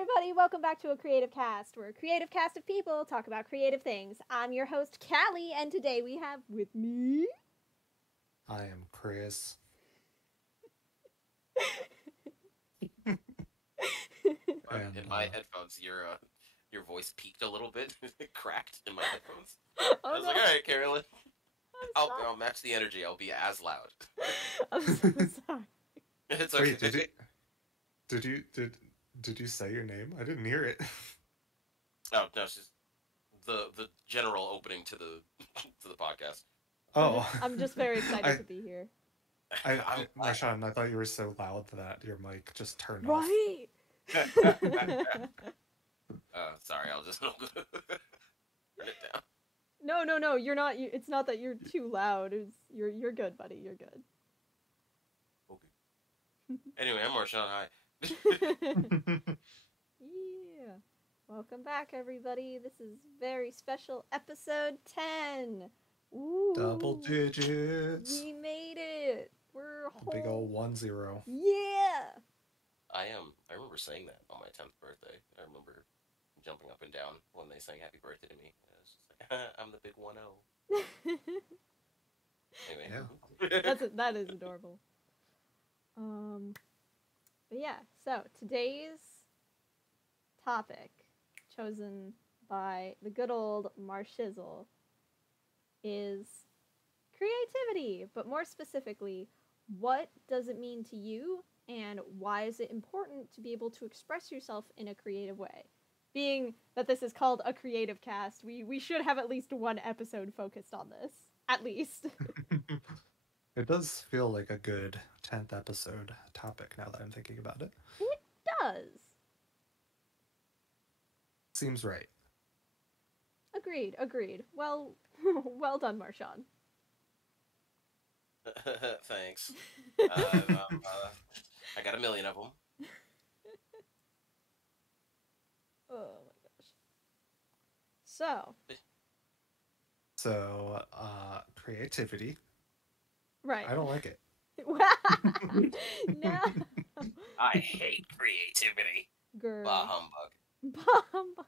everybody, welcome back to a Creative Cast. We're a creative cast of people talk about creative things. I'm your host, Cali, and today we have with me... I am Chris. In my headphones, your voice peaked a little bit. It cracked in my headphones. Oh, I was no. like, all right, Carolyn, I'm I'll match the energy. I'll be as loud. I'm so sorry. It's okay. Wait, did you say your name? I didn't hear it. Oh no, it's just the general opening to the to the podcast. Oh, I'm just very excited to be here. Marshaun, I thought you were so loud that your mic just turned Right! Sorry, I'll just turn it down. No, you're not. It's not that you're too loud. You're good, buddy. You're good. Okay. Anyway, I'm Marshaun. Hi. Yeah. Welcome back, everybody. This is very special episode 10. Ooh. Double digits. We made it. We're a big old 1-0. Yeah. I remember saying that on my 10th birthday. I remember jumping up and down when they sang happy birthday to me. I was just like, I'm the big 1-0. Anyway. Yeah. That is adorable. But yeah, so today's topic, chosen by the good old Marshizzle, is creativity, but more specifically, what does it mean to you, and why is it important to be able to express yourself in a creative way? Being that this is called a creative cast, we should have at least one episode focused on this. At least. It does feel like a good 10th episode topic now that I'm thinking about it. It does. Seems right. Agreed. Well, well done, Marshaun. Thanks. I got a million of them. Oh my gosh. So, creativity. Right. I don't like it. No. I hate creativity. Girl. Bah humbug. Bah humbug.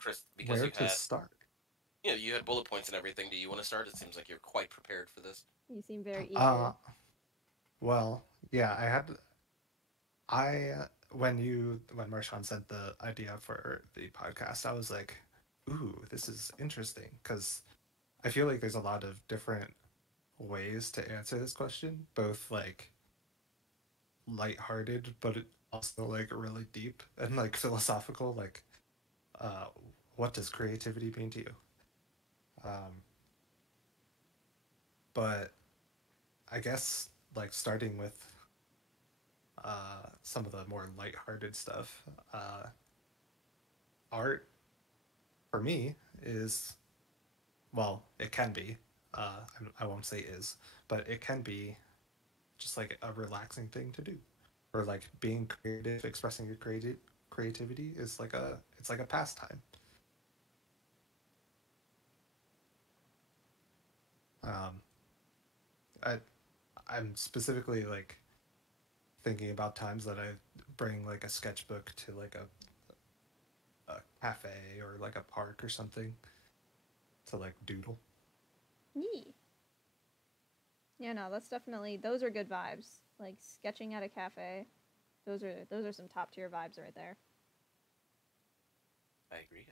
Chris, because where to start? You had bullet points and everything. Do you want to start? It seems like you're quite prepared for this. You seem very eager. Well, yeah, when Marshaun sent the idea for the podcast, I was like, ooh, this is interesting, because I feel like there's a lot of different ways to answer this question, both like lighthearted, but also like really deep and like philosophical, like what does creativity mean to you? But I guess like starting with some of the more lighthearted stuff, art for me is, well, it can be, I won't say is, but it can be just like a relaxing thing to do, or like being creative, expressing your creativity is like it's like a pastime. I'm specifically like thinking about times that I bring like a sketchbook to like a cafe or like a park or something to like doodle. Yee. Yeah, no, that's definitely, those are good vibes. Like sketching at a cafe, those are some top tier vibes right there. I agree.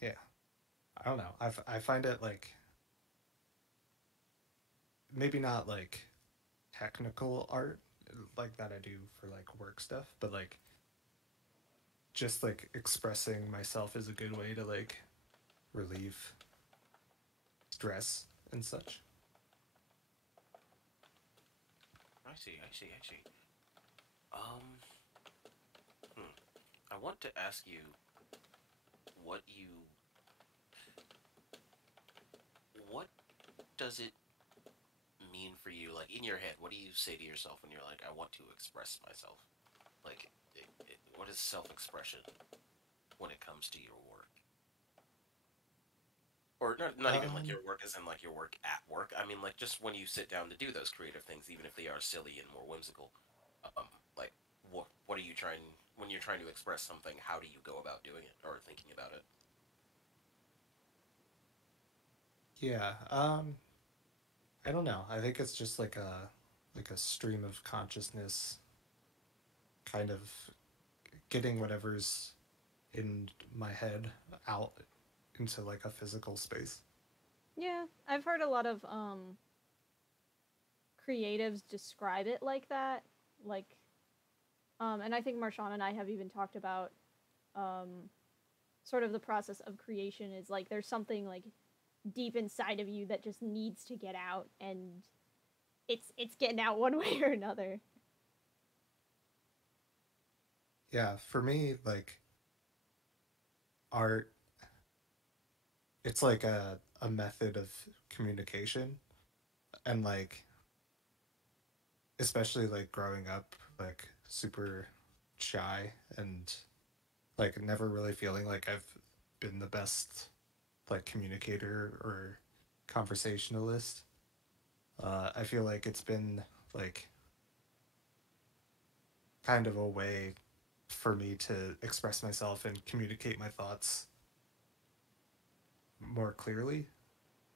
Yeah, I don't know. I find it like maybe not like technical art like that I do for like work stuff, but like just like expressing myself is a good way to like relieve stress and such. I see. I want to ask you what does it mean for you? Like in your head, what do you say to yourself when you're like, I want to express myself? Like, what is self-expression when it comes to your work? Or not even like Um, your work as in like your work at work. I mean like just when you sit down to do those creative things, even if they are silly and more whimsical. Um, like what are you trying when you're trying to express something? How do you go about doing it or thinking about it? yeah. I don't know. I think it's just like a stream of consciousness, kind of getting whatever's in my head out into like a physical space. Yeah, I've heard a lot of creatives describe it like that. Like, and I think Marshaun and I have even talked about um, sort of the process of creation is like there's something like deep inside of you that just needs to get out, and it's getting out one way or another. Yeah, for me, like art, it's like a method of communication, and like especially like growing up like super shy and like never really feeling like I've been the best like communicator or conversationalist. I feel like it's been like kind of a way for me to express myself and communicate my thoughts more clearly.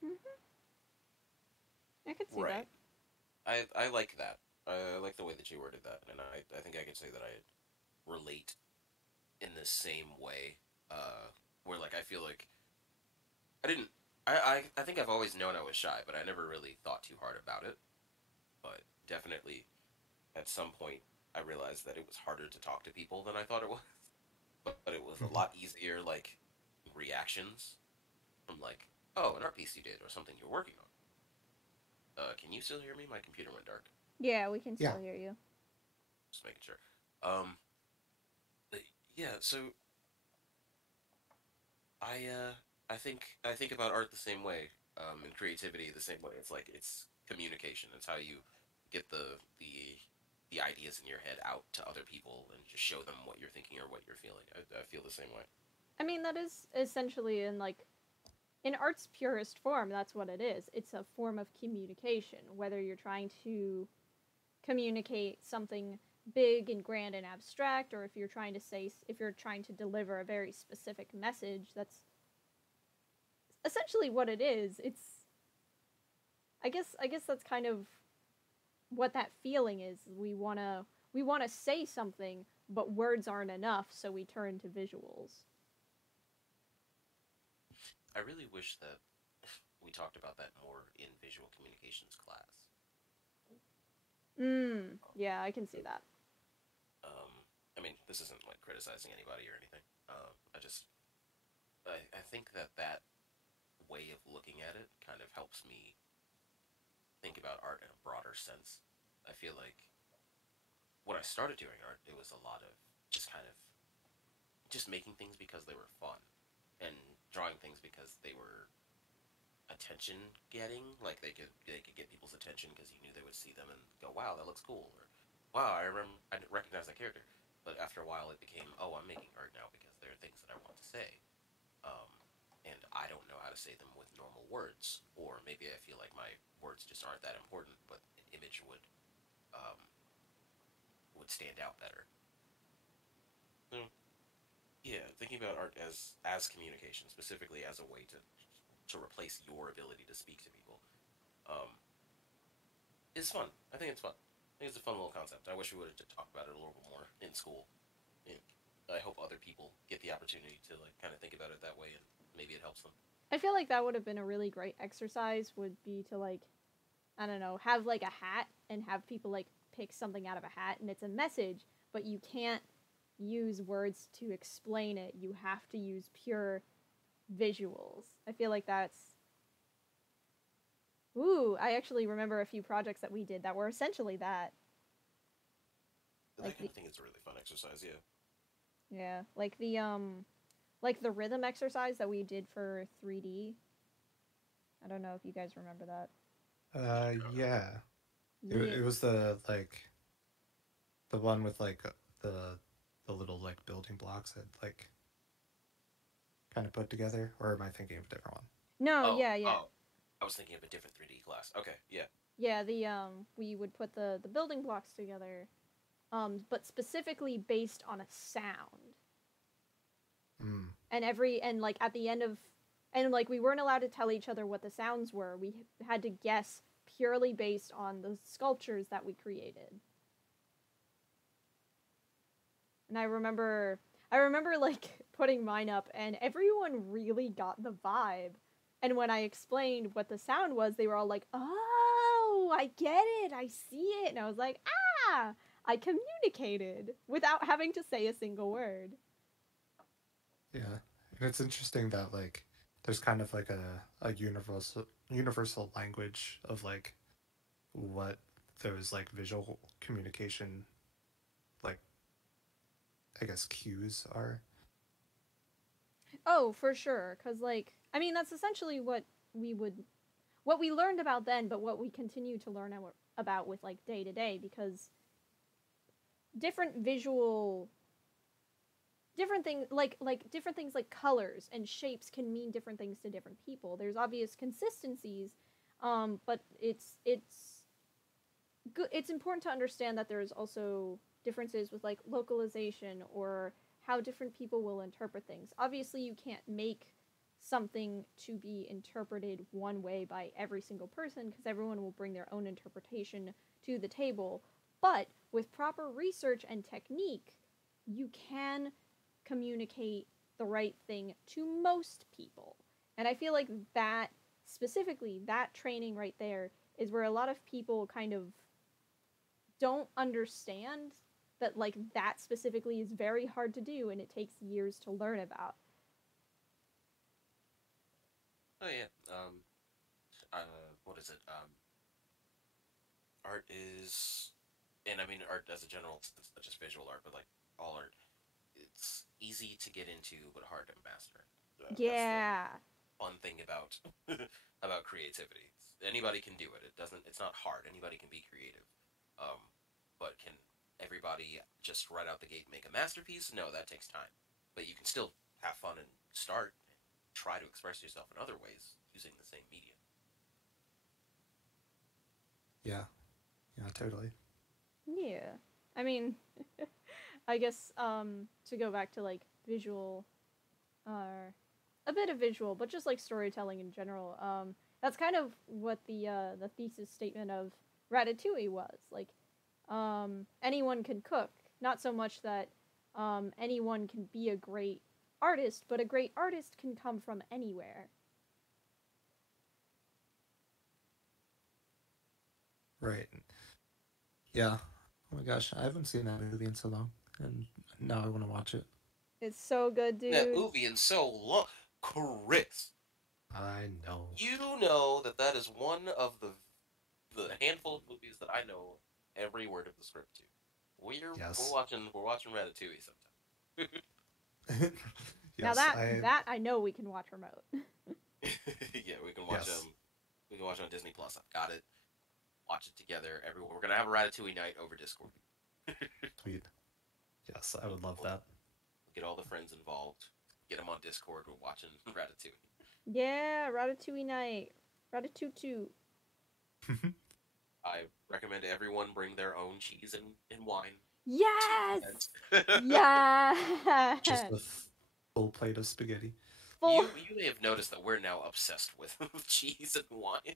Mm-hmm. I could see that. Right. I like that. I like the way that you worded that, and I think I could say that I relate in the same way. Where like I feel like I didn't. I think I've always known I was shy, but I never really thought too hard about it. But definitely, at some point, I realized that it was harder to talk to people than I thought it was. But it was a Mhm. lot easier, like reactions from like, oh, an art piece you did or something you're working on. Can you still hear me? My computer went dark. Yeah, we can Yeah. still hear you. Just making sure. Um, yeah. So I uh I think about art the same way, and creativity the same way. It's like it's communication. It's how you get the ideas in your head out to other people and just show them what you're thinking or what you're feeling. I feel the same way. I mean, that is essentially in art's purest form, that's what it is. It's a form of communication, whether you're trying to communicate something big and grand and abstract, or if you're trying to deliver a very specific message. That's essentially what it is. I guess that's kind of what that feeling is. We want to say something, but words aren't enough, so we turn to visuals. I really wish that we talked about that more in visual communications class. Yeah, I can see that. Um, I mean, this isn't like criticizing anybody or anything. I just I think that that way of looking at it kind of helps me think about art in a broader sense. I feel like when I started doing art, it was a lot of just kind of just making things because they were fun and drawing things because they were attention getting. Like they could get people's attention because you knew they would see them and go, "Wow, that looks cool," or "Wow, I didn't recognize that character." But after a while, it became, "Oh, I'm making art now because there are things that I want to say." Um, and I don't know how to say them with normal words, or maybe I feel like my words just aren't that important, but an image um, would stand out better. So, yeah, thinking about art as communication, specifically as a way to replace your ability to speak to people, um, is fun. I think it's fun. I think it's a fun little concept. I wish we would have talked about it a little bit more in school. And I hope other people get the opportunity to like kind of think about it that way, and maybe it helps them. I feel like that would have been a really great exercise would be to like I don't know, have like a hat and have people like pick something out of a hat and it's a message, but you can't use words to explain it. You have to use pure visuals. I feel like that's ooh, I actually remember a few projects that we did that were essentially that. But Like that kind the of thing is a really fun exercise. Yeah. yeah, like the rhythm exercise that we did for 3D. I don't know if you guys remember that. Yeah. Yeah. It was the like the one with like the the little like building blocks that like kind of put together, or am I thinking of a different one? No, Oh, yeah. oh. I was thinking of a different 3D class. Okay, yeah. Yeah, we would put the building blocks together, but specifically based on a sound. Mm. And like at the end of, and like we weren't allowed to tell each other what the sounds were. We had to guess purely based on the sculptures that we created. And I remember like putting mine up, and everyone really got the vibe. And when I explained what the sound was, they were all like, "Oh, I get it. I see it." And I was like, "Ah, I communicated without having to say a single word." Yeah, and it's interesting that like there's kind of like a universal language of like what those like visual communication, like, I guess, cues are. Oh, for sure. Cause like, I mean, that's essentially what we learned about then, but what we continue to learn about with like day to day, because different visual different things different things like colors and shapes can mean different things to different people. There's obvious consistencies, but it's important to understand that there's also differences with like localization or how different people will interpret things. Obviously, you can't make something to be interpreted one way by every single person because everyone will bring their own interpretation to the table. But with proper research and technique, you can communicate the right thing to most people. And I feel like that, specifically, that training right there is where a lot of people kind of don't understand that like that specifically is very hard to do and it takes years to learn about. Oh yeah. What is it? Art is, and I mean art as a general, it's not just visual art, but like all art. It's easy to get into, but hard to master. That's the Yeah. fun thing about about creativity. Anybody can do it. It doesn't. It's not hard. Anybody can be creative. Um, but can everybody just right out the gate make a masterpiece? No, that takes time. But you can still have fun and start and try to express yourself in other ways using the same medium. Yeah, yeah, totally. Yeah. I mean, I guess to go back to like visual uh a bit of visual, but just like storytelling in general. That's kind of what the thesis statement of Ratatouille was. Like, anyone can cook. Not so much that anyone can be a great artist, but a great artist can come from anywhere. Right. Yeah. Oh my gosh, I haven't seen that movie in so long, and now I want to watch it. It's so good, That dude. movie in so long, Chris. I know. You know that that is one of the handful of movies that I know every word of the script to. Yes. We're watching Ratatouille sometime. Now Yes, I. that I know we can watch remote. Yeah, Yes. we can watch on Disney Plus. I've got it. Watch it together. Everyone, we're gonna have a Ratatouille night over Discord. Sweet. Yes, I would love We'll that. get all the friends involved. Get them on Discord. We're watching Ratatouille. Yeah, Ratatouille night. Ratatouille. I recommend everyone bring their own cheese and wine Yes! to the event. Just a Yes! full plate of spaghetti. Full. You may have noticed that we're now obsessed with cheese and wine.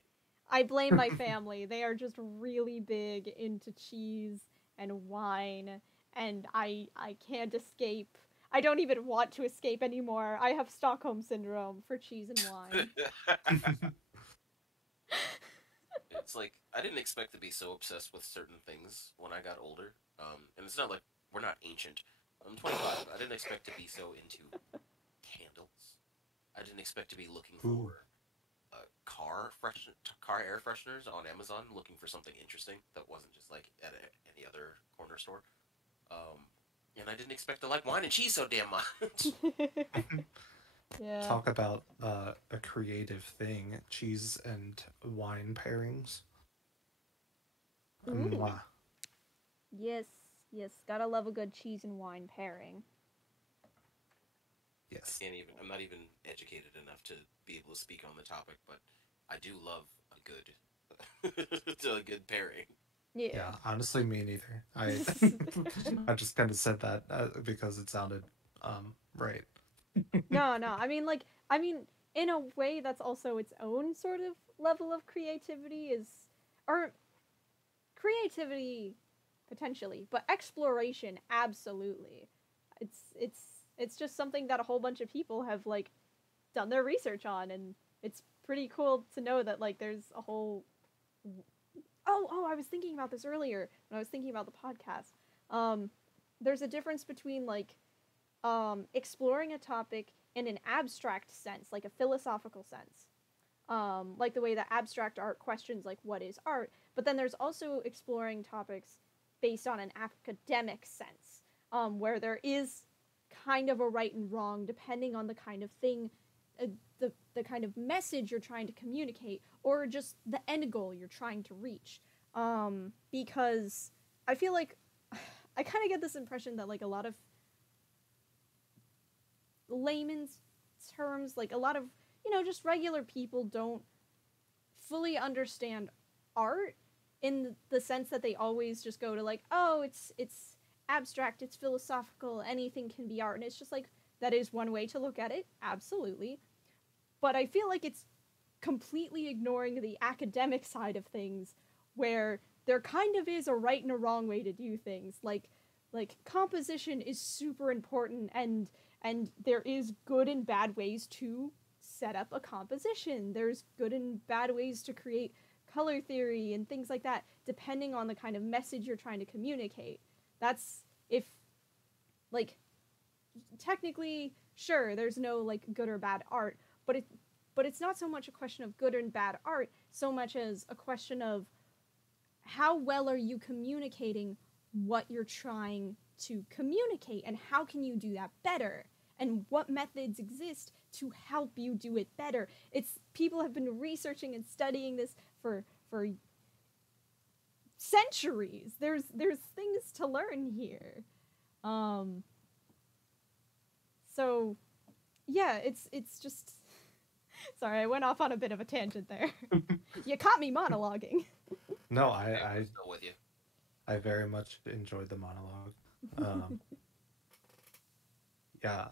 I blame my family. They are just really big into cheese and wine, and I can't escape. I don't even want to escape anymore. I have Stockholm syndrome for cheese and wine. It's like I didn't expect to be so obsessed with certain things when I got older. And it's not like we're not ancient. I'm 25. I didn't expect to be so into candles. I didn't expect to be looking Ooh. for car air fresheners on Amazon, looking for something interesting that wasn't just like at any other corner store. Um, and I didn't expect to like wine and cheese so damn much. Yeah. Talk about a creative thing: cheese and wine pairings. Ooh. Mwah. Yes, yes. Gotta love a good cheese and wine pairing. Yes. I'm not even educated enough to be able to speak on the topic, but I do love a good pairing. Yeah. Yeah, honestly, me neither. I just kind of said that because it sounded right. No, no. I mean, in a way, that's also its own sort of level of creativity or creativity potentially, but exploration absolutely. It's it's just something that a whole bunch of people have like done their research on, and it's pretty cool to know that like there's a whole. Oh, I was thinking about this earlier when I was thinking about the podcast. Um, there's a difference between like exploring a topic in an abstract sense, like a philosophical sense, like the way that abstract art questions like what is art. But then there's also exploring topics based on an academic sense, where there is kind of a right and wrong depending on the kind of thing, the kind of message you're trying to communicate, or just the end goal you're trying to reach. Because I feel like I kind of get this impression that like a lot of layman's terms, like a lot of just regular people don't fully understand art in the sense that they always just go to like, oh, it's abstract, it's philosophical, anything can be art, and it's just like that is one way to look at it, absolutely. But I feel like it's completely ignoring the academic side of things, where there kind of is a right and a wrong way to do things. Like composition is super important, and there is good and bad ways to set up a composition. There's good and bad ways to create color theory and things like that, depending on the kind of message you're trying to communicate. That's if, like, technically, sure, there's no, like, good or bad art, but it's not so much a question of good and bad art, so much as a question of how well are you communicating what you're trying to communicate, and how can you do that better, and what methods exist to help you do it better. It's people have been researching and studying this for centuries. There's things to learn here. So yeah, it's just sorry, I went off on a bit of a tangent there. You caught me monologuing. No, I'm still with you. I very much enjoyed the monologue. Yeah,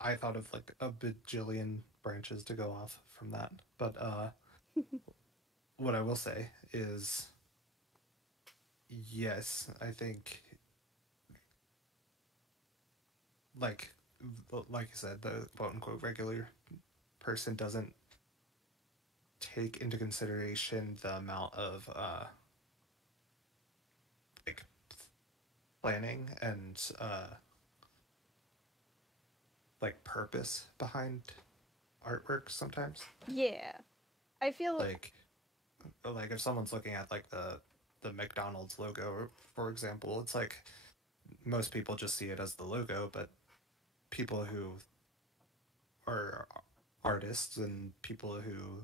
I thought of like a bajillion branches to go off from that, but what I will say is, yes, I think like like you said, the quote unquote regular person doesn't take into consideration the amount of like planning and like purpose behind artwork sometimes. Yeah, I feel Like if someone's looking at like the McDonald's logo, for example, it's like most people just see it as the logo, but people who are artists and people who,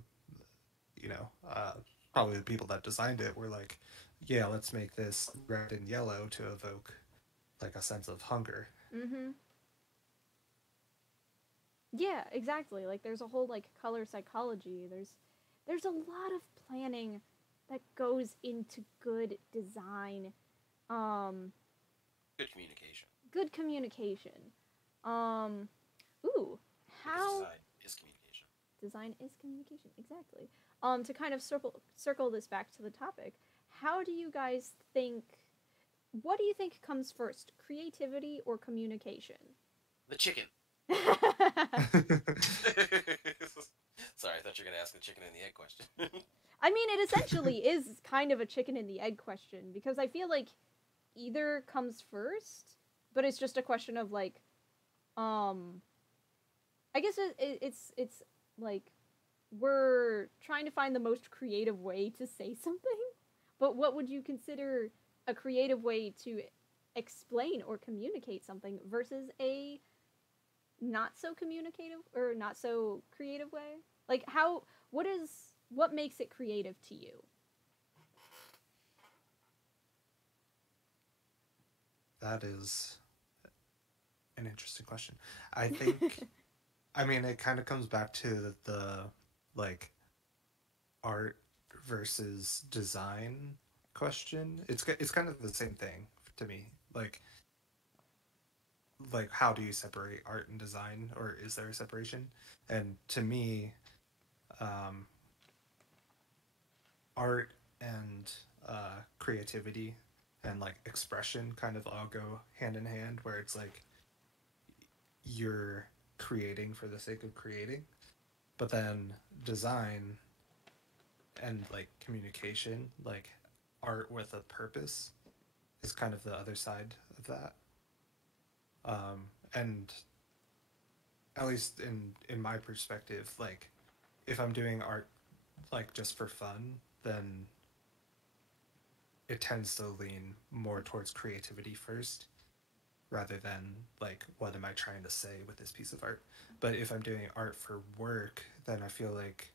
you know, probably the people that designed it were like, yeah, let's make this red and yellow to evoke like a sense of hunger. mm-hmm. Yeah, exactly. Like there's a whole like color psychology. There's a lot of planning that goes into good design. Um Good communication. Good communication. Um ooh, Because how design is communication. design is communication, exactly. To kind of circle this back to the topic, how do you guys think what do you think comes first, creativity or communication? The chicken. Sorry, I thought you were going to ask the chicken and the egg question. I mean, it essentially is kind of a chicken and the egg question, because I feel like either comes first, but it's just a question of like, I guess it's like we're trying to find the most creative way to say something, but what would you consider a creative way to explain or communicate something versus a not so communicative or not so creative way? Like what makes it creative to you? That is an interesting question. I think, I mean, it kind of comes back to the like art versus design question. It's kind of the same thing to me. Like how do you separate art and design, or is there a separation? And to me, um, art and creativity and like expression kind of all go hand in hand, where it's like you're creating for the sake of creating, but then design and like communication, like art with a purpose, is kind of the other side of that. And at least in my perspective, like if I'm doing art like just for fun, then it tends to lean more towards creativity first rather than like what am I trying to say with this piece of art. But if I'm doing art for work, then I feel like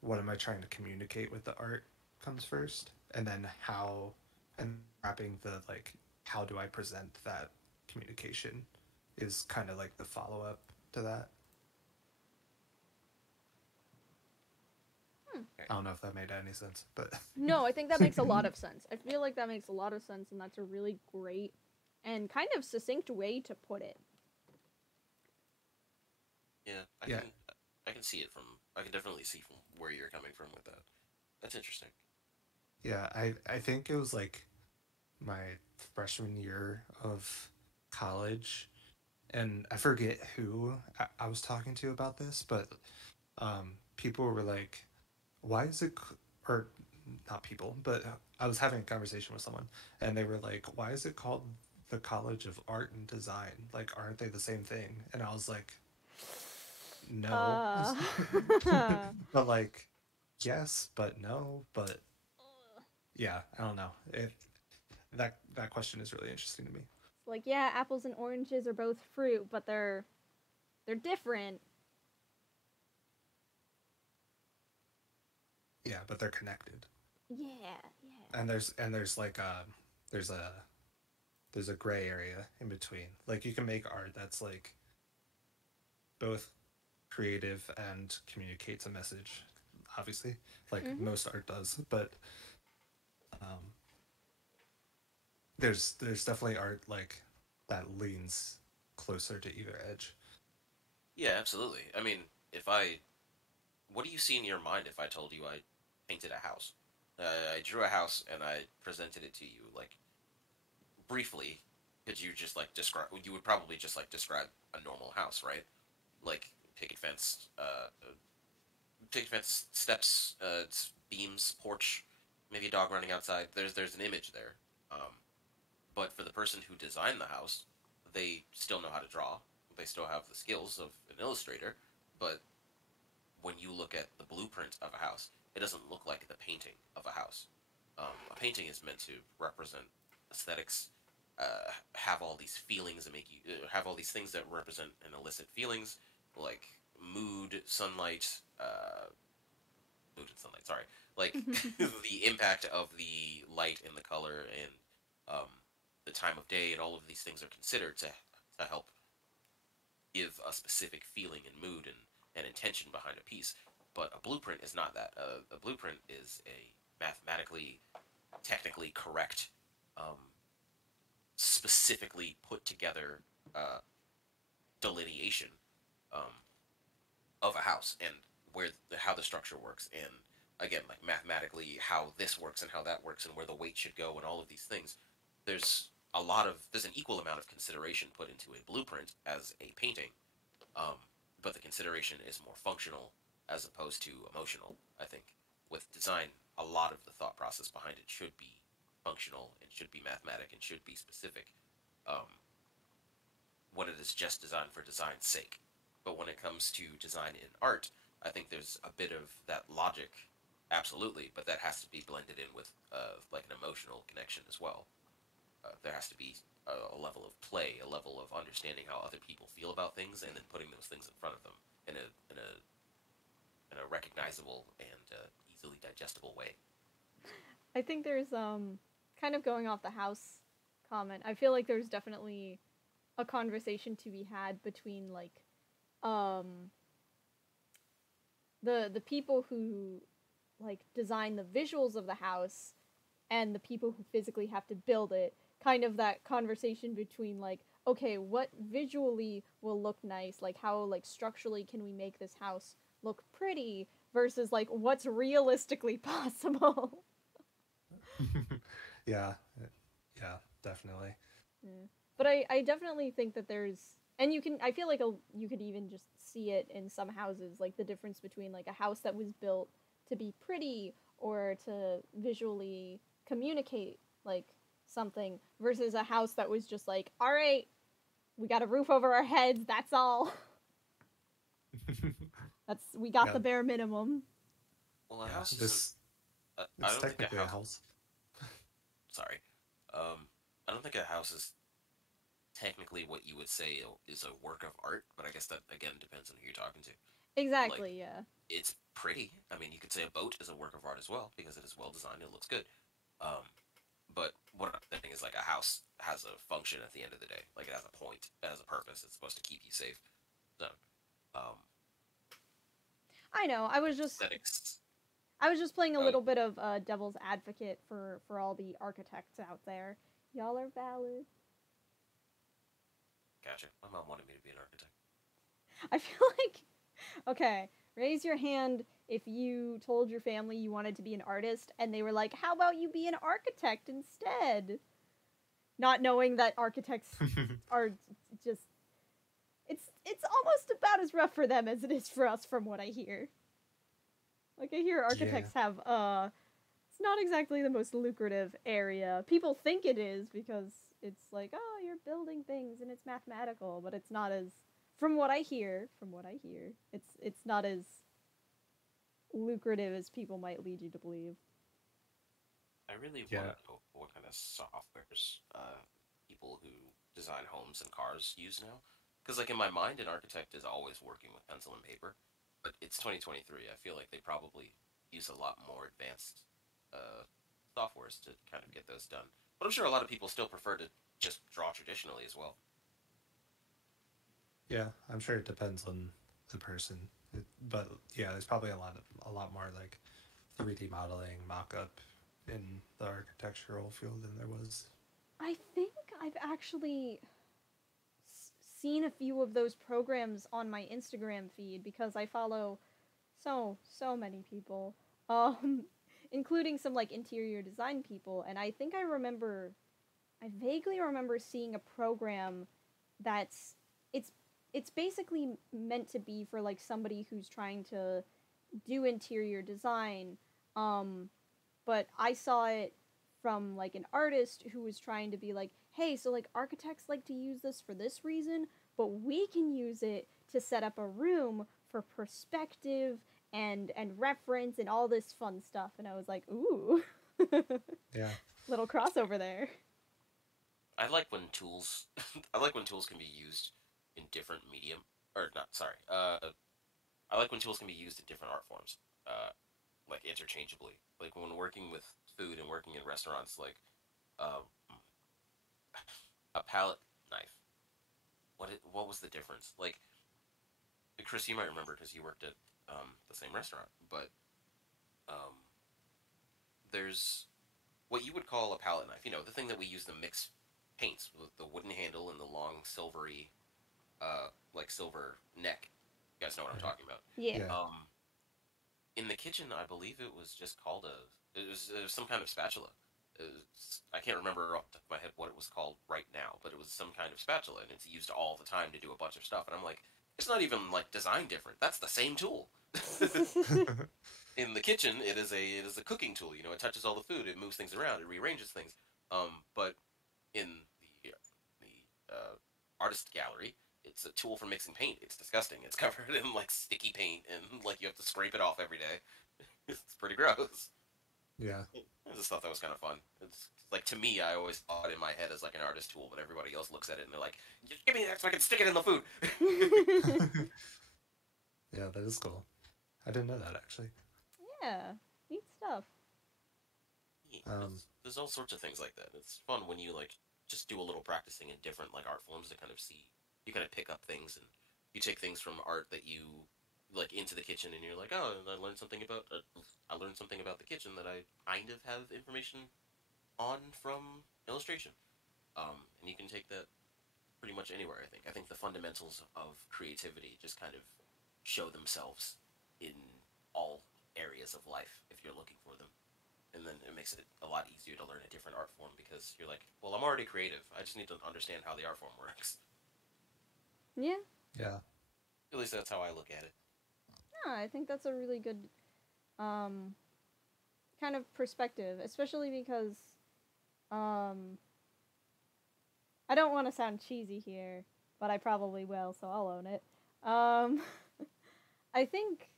what am I trying to communicate with the art comes first, and then how, and wrapping the like how do I present that communication is kind of like the follow up to that. Hmm. I don't know if that made any sense, but No, I think that makes a lot of sense. I feel like that makes a lot of sense, and that's a really great and kind of succinct way to put it. Yeah, yeah, I can see it from. I can definitely see from where you're coming from with that. That's interesting. yeah. I think it was like my freshman year of college, and I forget who I was talking to about this, but people were like, "Why is it?" Or not people, but I was having a conversation with someone, and they were like, "Why is it called the College of Art and Design? Like, aren't they the same thing?" And I was like, "No," Uh, but like, yes, but no, but yeah, I don't know. That question is really interesting to me. like, yeah, apples and oranges are both fruit, but they're different. Yeah, but they're connected. Yeah, yeah. And there's like there's a there's a gray area in between. Like you can make art that's like both creative and communicates a message. Obviously, like Mhm. most art does, but um, there's definitely art like that leans closer to either edge. Yeah, absolutely. I mean, if I, what do you see in your mind if I told you I painted a house? I drew a house and I presented it to you. Like briefly, could you just like describe? You would probably just like describe a normal house, right? Like picket fence, steps, beams, porch, maybe a dog running outside. There's an image there. But for the person who designed the house, they still know how to draw. They still have the skills of an illustrator, but when you look at the blueprint of a house, it doesn't look like the painting of a house. A painting is meant to represent aesthetics, have all these feelings and make you have all these things that represent and elicit feelings like mood, sunlight, mood and sunlight. Sorry, like the impact of the light and the color and um, the time of day and all of these things are considered to help give a specific feeling and mood and intention behind a piece. But a blueprint is not that. A blueprint is a mathematically, technically correct, um, specifically put together uh, delineation um, of a house and how the structure works and again like mathematically how this works and how that works and where the weight should go and all of these things. There's an equal amount of consideration put into a blueprint as a painting, um, but the consideration is more functional as opposed to emotional. I think with design, a lot of the thought process behind it should be functional and should be mathematic and should be specific. Um, when it is just designed for design's sake. But when it comes to design in art, I think there's a bit of that logic, absolutely, but that has to be blended in with like an emotional connection as well. There has to be a level of play, a level of understanding how other people feel about things, and then putting those things in front of them in a recognizable and easily digestible way. I think there's kind of going off the house comment. I feel like there's definitely a conversation to be had between like um the people who like design the visuals of the house and the people who physically have to build it, kind of that conversation between like, okay, what visually will look nice, like how like structurally can we make this house look pretty versus like what's realistically possible. Yeah, yeah, definitely. Yeah. But I definitely think that there's, and you can, I feel like you could even just see it in some houses, like the difference between like a house that was built to be pretty or to visually communicate like something versus a house that was just like, all right, we got a roof over our heads, that's all. We got Yeah, the bare minimum. Well, a yeah. house isn't. This I it's don't think a technically a house. house. Sorry. I don't think a house is technically what you would say is a work of art, but I guess that again depends on who you're talking to. Like, Exactly, yeah. it's pretty. I mean, you could say a boat is a work of art as well because it is well designed. It looks good. Um, but what I'm saying is like a house has a function at the end of the day. Like it has a point, it has a purpose. It's supposed to keep you safe. So, um, I know. aesthetics. I was just playing a Uh, little bit of devil's advocate for all the architects out there. Y'all are valid. gotcha. My mom wanted me to be an architect. I feel like, okay, raise your hand if you told your family you wanted to be an artist and they were like, how about you be an architect instead? Not knowing that architects are just, it's almost about as rough for them as it is for us from what I hear. Like I hear Yeah, architects have it's not exactly the most lucrative area. People think it is because it's like, oh, you're building things and it's mathematical, but it's not as, from what I hear, it's not as lucrative as people might lead you to believe. I really want yeah, to know what kind of softwares people who design homes and cars use now. Because, like, in my mind, an architect is always working with pencil and paper. But it's 2023. I feel like they probably use a lot more advanced uh, softwares to kind of get those done. But I'm sure a lot of people still prefer to just draw traditionally as well. yeah. I'm sure it depends on the person, but yeah, there's probably a lot more like 3D modeling, mock-up in the architectural field than there was. I think I've actually seen a few of those programs on my Instagram feed because I follow so many people, um, including some like interior design people, and I vaguely remember seeing a program that's it's it's basically meant to be for like somebody who's trying to do interior design, um, but I saw it from like an artist who was trying to be like, hey, so like architects like to use this for this reason, but we can use it to set up a room for perspective and reference and all this fun stuff. And I was like, ooh, Yeah, little crossover there. I like when tools, I like when tools can be used in different medium, or not. Sorry. I like when tools can be used in different art forms. Like interchangeably. Like when working with food and working in restaurants, like um, a palette knife. What was the difference? Like Chris, you might remember because you worked at the same restaurant, but um, there's what you would call a palette knife. You know, the thing that we use to mix paints with the wooden handle and the long silvery, like silver neck. You guys know what I'm right. talking about. Yeah. Yeah, In the kitchen, I believe it was just called it was some kind of spatula. I can't remember off the top of my head what it was called right now, but it was some kind of spatula, and it's used all the time to do a bunch of stuff. And I'm like, it's not even like designed different. That's the same tool. In the kitchen, it is a cooking tool. You know, it touches all the food, it moves things around, it rearranges things. But in the artist gallery, it's a tool for mixing paint. It's disgusting. It's covered in like sticky paint, and like you have to scrape it off every day. It's pretty gross. yeah, I just thought that was kind of fun. It's like to me, I always thought in my head as like an artist tool, but everybody else looks at it and they're like, "Just give me that so I can stick it in the food." yeah. That is cool. I didn't know that actually. Yeah, neat stuff. Yeah, Um, there's all sorts of things like that. It's fun when you like just do a little practicing in different like art forms to kind of see. You kind of pick up things, and you take things from art that you like into the kitchen, and you're like, oh, I learned something about the kitchen that I kind of have information on from illustration. And you can take that pretty much anywhere. I think the fundamentals of creativity just kind of show themselves in all areas of life if you're looking for them. And then it makes it a lot easier to learn a different art form because you're like, well, I'm already creative. I just need to understand how the art form works. Yeah. Yeah. At least that's how I look at it. Yeah, I think that's a really good kind of perspective, especially because I don't want to sound cheesy here, but I probably will, so I'll own it. I think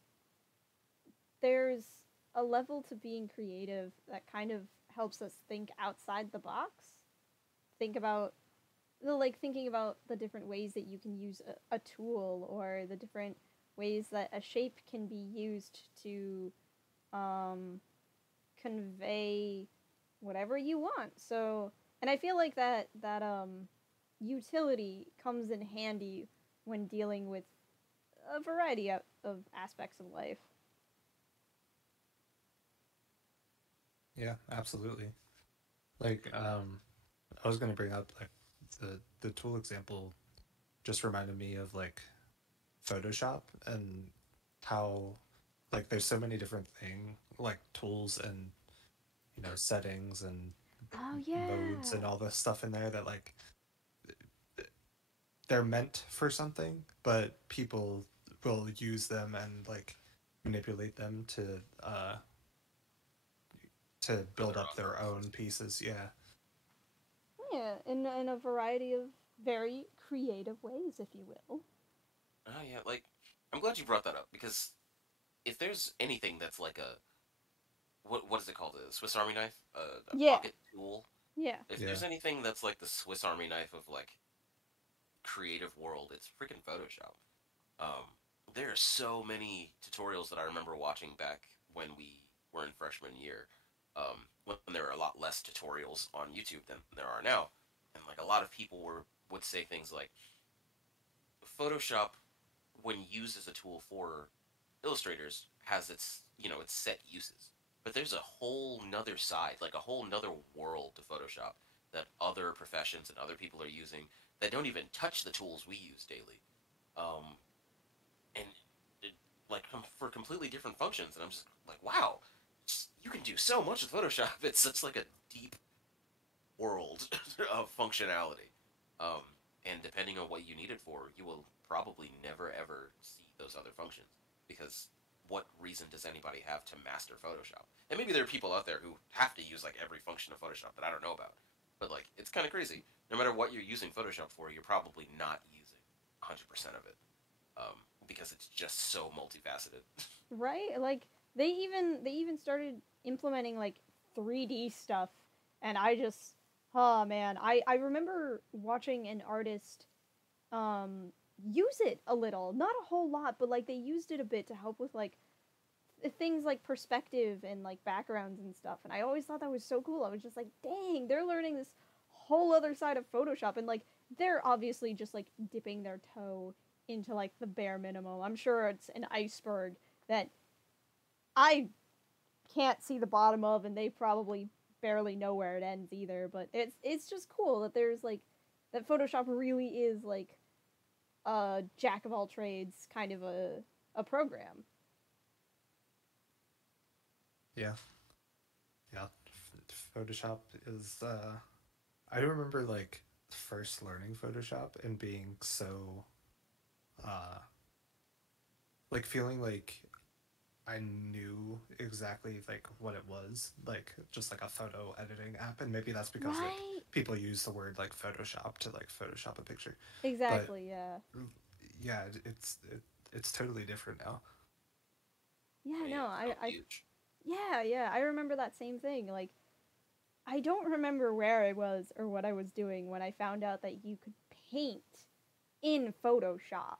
there's a level to being creative that kind of helps us think outside the box. Think about thinking about the different ways that you can use a tool, or the different ways that a shape can be used to convey whatever you want. So, and I feel like that utility comes in handy when dealing with a variety of aspects of life. Yeah, absolutely. Like, I was gonna bring up like the tool example just reminded me of like Photoshop and how like there's so many different like tools and settings and Oh yeah. modes and all this stuff in there that like they're meant for something, but people will use them and like manipulate them to build up their own pieces. Yeah. Yeah, in a variety of very creative ways, if you will. Oh yeah, like I'm glad you brought that up because if there's anything that's like a what is it called? A Swiss Army knife, a Yeah. pocket tool. Yeah. If there's anything that's like the Swiss Army knife of like creative world, it's freaking Photoshop. Um, there are so many tutorials that I remember watching back when we were in freshman year. When there were a lot less tutorials on YouTube than there are now, and like a lot of people would say things like Photoshop, when used as a tool for illustrators, has its set uses. But there's a whole nother side, like a whole nother world to Photoshop that other professions and other people are using that don't even touch the tools we use daily. Um, and it, like for completely different functions. And I'm just like, wow, you can do so much with Photoshop. It's such like a deep world of functionality. Um, and depending on what you need it for, you will probably never ever see those other functions because what reason does anybody have to master Photoshop? And maybe there are people out there who have to use like every function of Photoshop that I don't know about. But like, it's kind of crazy. No matter what you're using Photoshop for, you're probably not using 100% of it because it's just so multifaceted. Right? Like they even started implementing like 3D stuff, and I just, oh man, I remember watching an artist use it a little, not a whole lot, but like they used it a bit to help with like things like perspective and like backgrounds and stuff. And I always thought that was so cool. I was just like, dang, they're learning this whole other side of Photoshop, and like they're obviously just like dipping their toe into like the bare minimum. I'm sure it's an iceberg that I can't see the bottom of, and they probably barely know where it ends either. But it's just cool that there's like that Photoshop really is like a jack of all trades kind of a program. Yeah. Yeah. Photoshop is I remember like first learning Photoshop and being so uh like feeling like I knew exactly like what it was, like just like a photo editing app, and maybe that's because like Right. people use the word like Photoshop to like Photoshop a picture. Exactly, But yeah. yeah, it's totally different now. Yeah, Yeah, no, it's so huge. yeah, I remember that same thing. Like, I don't remember where I was or what I was doing when I found out that you could paint in Photoshop.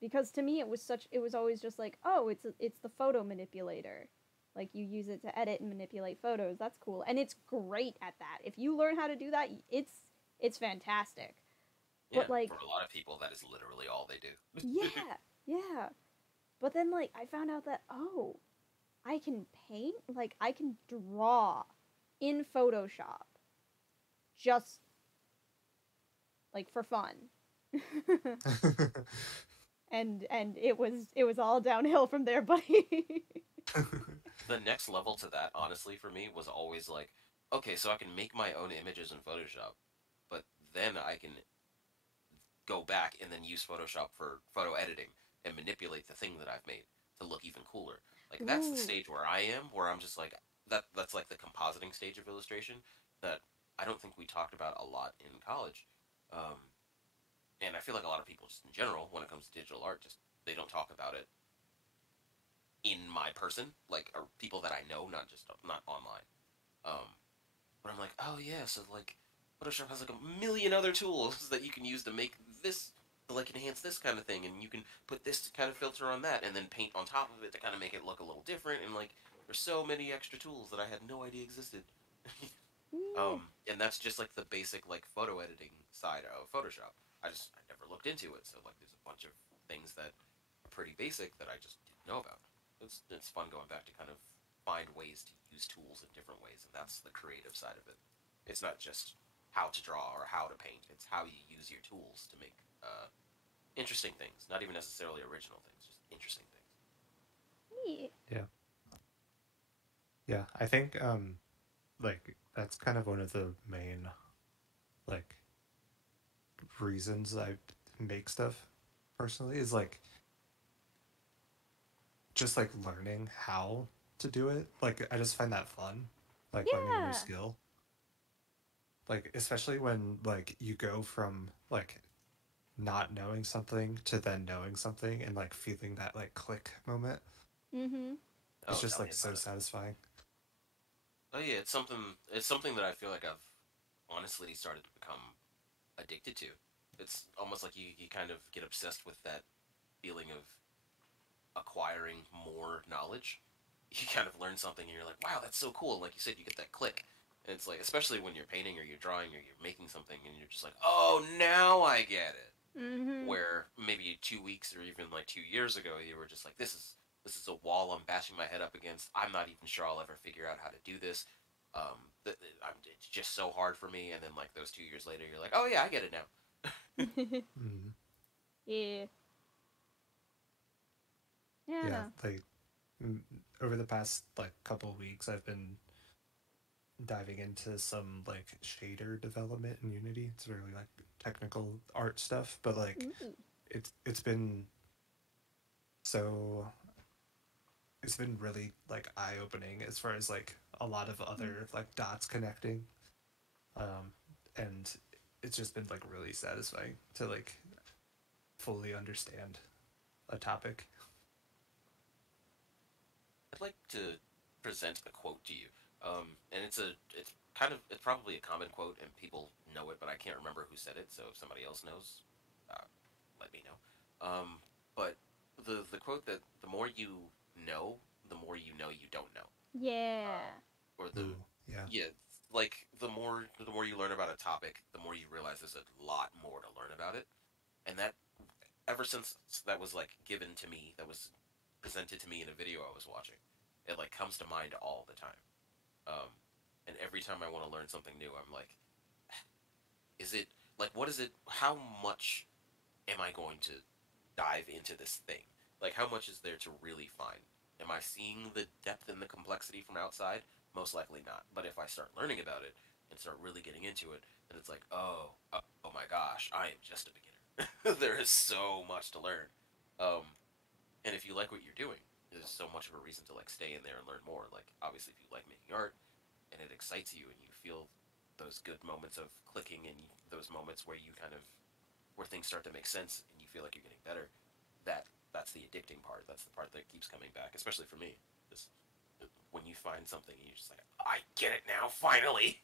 Because to me it was always just like, oh, it's the photo manipulator. Like you use it to edit and manipulate photos. That's cool. And it's great at that. If you learn how to do that, it's fantastic. Yeah, But like, for a lot of people, that is literally all they do. yeah, yeah. But then like I found out that I can paint, like I can draw in Photoshop just like for fun. and it was all downhill from there, buddy. The next level to that, honestly, for me, was always like, okay, so I can make my own images in Photoshop, but then I can go back and then use Photoshop for photo editing and manipulate the thing that I've made to look even cooler. Like that's the Ooh. stage where I am, where I'm just like that's like the compositing stage of illustration that I don't think we talked about a lot in college. Um, and I feel like a lot of people just in general, when it comes to digital art, just they don't talk about it in my person, like or people that I know, not online. Um, but I'm like, oh yeah, so like Photoshop has like a million other tools that you can use to make this to like enhance this kind of thing, and you can put this kind of filter on that, and then paint on top of it to kind of make it look a little different. And like, there's so many extra tools that I had no idea existed. Yeah. And that's just like the basic like photo editing side of Photoshop. I never looked into it, so like there's a bunch of things that are pretty basic that I just didn't know about. It's fun going back to kind of find ways to use tools in different ways, and that's the creative side of it. It's not just how to draw or how to paint; it's how you use your tools to make interesting things. Not even necessarily original things, just interesting things. Yeah. Yeah. Yeah. I think like that's kind of one of the main like reasons I make stuff personally is like just like learning how to do it. Like I just find that fun. Like learning a new Yeah. skill. Like especially when like you go from like not knowing something to then knowing something and like feeling that like click moment. Mhm. It's Oh, just tell me like so about it. satisfying. Oh yeah, it's something. It's something that I feel like I've honestly started to become addicted to. It's almost like you kind of get obsessed with that feeling of acquiring more knowledge. You kind of learn something and you're like, wow, that's so cool. And like you said, you get that click. And it's like, especially when you're painting or you're drawing or you're making something and you're just like, oh, now I get it. Mhm. Where maybe 2 weeks or even like 2 years ago, you were just like, this is a wall I'm bashing my head up against. I'm not even sure I'll ever figure out how to do this. It's just so hard for me. And then like those 2 years later, you're like, oh yeah, I get it now. Mm. Yeah. Yeah, Yeah. like mm, over the past like couple weeks, I've been diving into some like shader development in Unity. It's really like technical art stuff, but like Ooh. it's been so it's been really like eye opening as far as like a lot of other like dots connecting. Um and it's just been like really satisfying to like fully understand a topic. I'd like to present a quote to you. And it's probably a common quote and people know it, but I can't remember who said it. So if somebody else knows, uh, let me know. But the quote that the more you know, the more you know you don't know, Yeah. or the Ooh, yeah. yeah, like the more you learn about a topic, the more you realize there's a lot more to learn about it, and that ever since that was like given to me, that was presented to me in a video I was watching, it like comes to mind all the time. Um, and every time I want to learn something new, I'm like, is it like what is it? How much am I going to dive into this thing? Like, how much is there to really find? Am I seeing the depth and the complexity from outside? Most likely not. But if I start learning about it and start really getting into it, then it's like, oh my gosh, I am just a beginner. There is so much to learn. Um, and if you like what you're doing, there's so much of a reason to like stay in there and learn more. Like, obviously, if you like making art and it excites you and you feel those good moments of clicking and those moments where you kind of where things start to make sense and you feel like you're getting better, that's the addicting part. That's the part that keeps coming back, especially for me. Just when you find something and you're just like, I get it now, finally.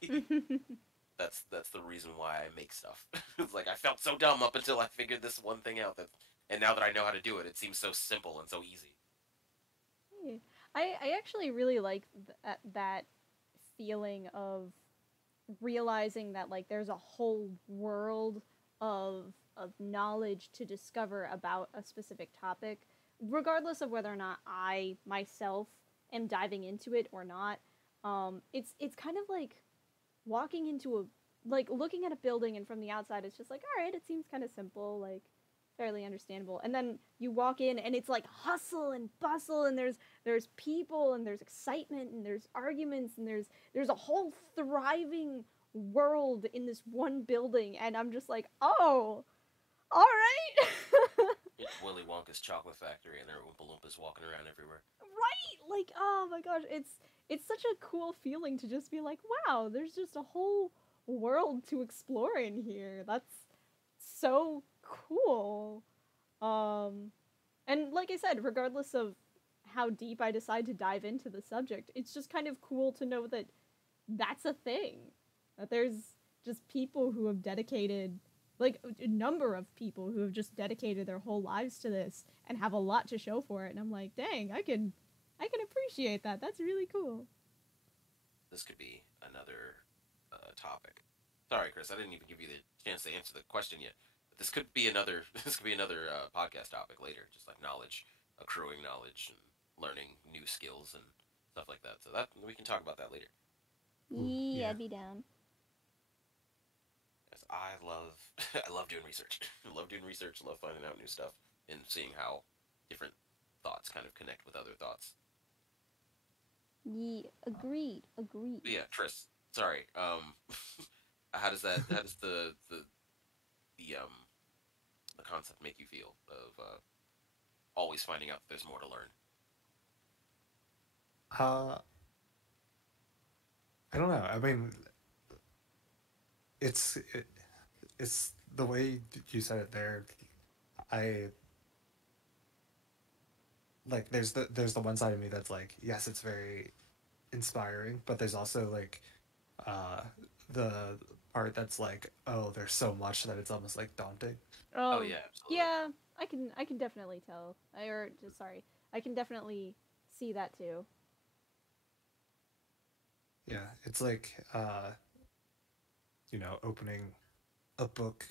That's the reason why I make stuff. It's like I felt so dumb up until I figured this one thing out and now that I know how to do it, it seems so simple and so easy. Yeah. I actually really like that feeling of realizing that like there's a whole world of knowledge to discover about a specific topic, regardless of whether or not I myself am diving into it or not. It's kind of like walking into a like looking at a building, and from the outside it's just like, all right, it seems kind of simple, like fairly understandable, and then you walk in and it's like hustle and bustle, and there's people, and there's excitement, and there's arguments, and there's a whole thriving world in this one building, and I'm just like, oh, all right. It's Willy Wonka's chocolate factory, and there are Oompa Loompas walking around everywhere. Right, like, oh my gosh, it's such a cool feeling to just be like, wow, there's just a whole world to explore in here. That's so cool. And like I said, regardless of how deep I decide to dive into the subject, it's just kind of cool to know that that's a thing. That there's just people who have dedicated, like a number of people who have just dedicated their whole lives to this and have a lot to show for it. And I'm like, dang, I can appreciate that. That's really cool. This could be another topic. Sorry, Chris, I didn't even give you the chance to answer the question yet. But this could be another podcast topic later, just like knowledge, accruing knowledge, and learning new skills and stuff like that. So that we can talk about that later. Yeah, I'd be down. Yes, I love doing research. I love doing research. Love finding out new stuff and seeing how different thoughts kind of connect with other thoughts. Yeah, agreed. But yeah, Tris. Sorry. How does the concept make you feel of always finding out that there's more to learn? I don't know. I mean, it's the way you said it there. I like there's the one side of me that's like, yes, it's very inspiring, but there's also like the part that's like, oh, there's so much that it's almost like daunting. Oh yeah, absolutely. Yeah, I can definitely tell. I can definitely see that too. Yeah, it's like opening a book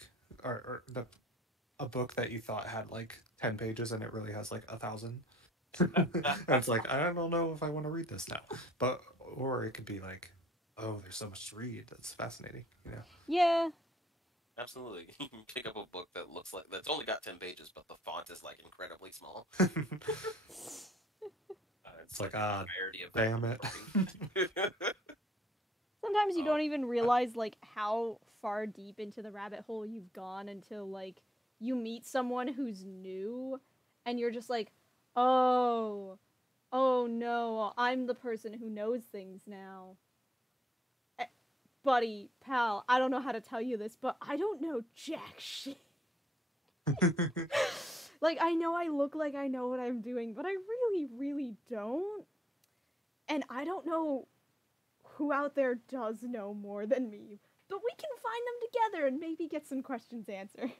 a book that you thought had like 10 pages and it really has like 1,000. And it's like, I don't know if I want to read this now. But or it could be like, oh, there's so much to read. That's fascinating, Yeah. Absolutely. You can pick up a book that looks like that's only got 10 pages, but the font is like incredibly small. It's like, damn it. Sometimes you don't even realize like how far deep into the rabbit hole you've gone until like you meet someone who's new, and you're just like, oh no, I'm the person who knows things now. Buddy, pal, I don't know how to tell you this, but I don't know jack shit. Like, I know I look like I know what I'm doing, but I really, really don't. And I don't know who out there does know more than me, but we can find them together and maybe get some questions answered.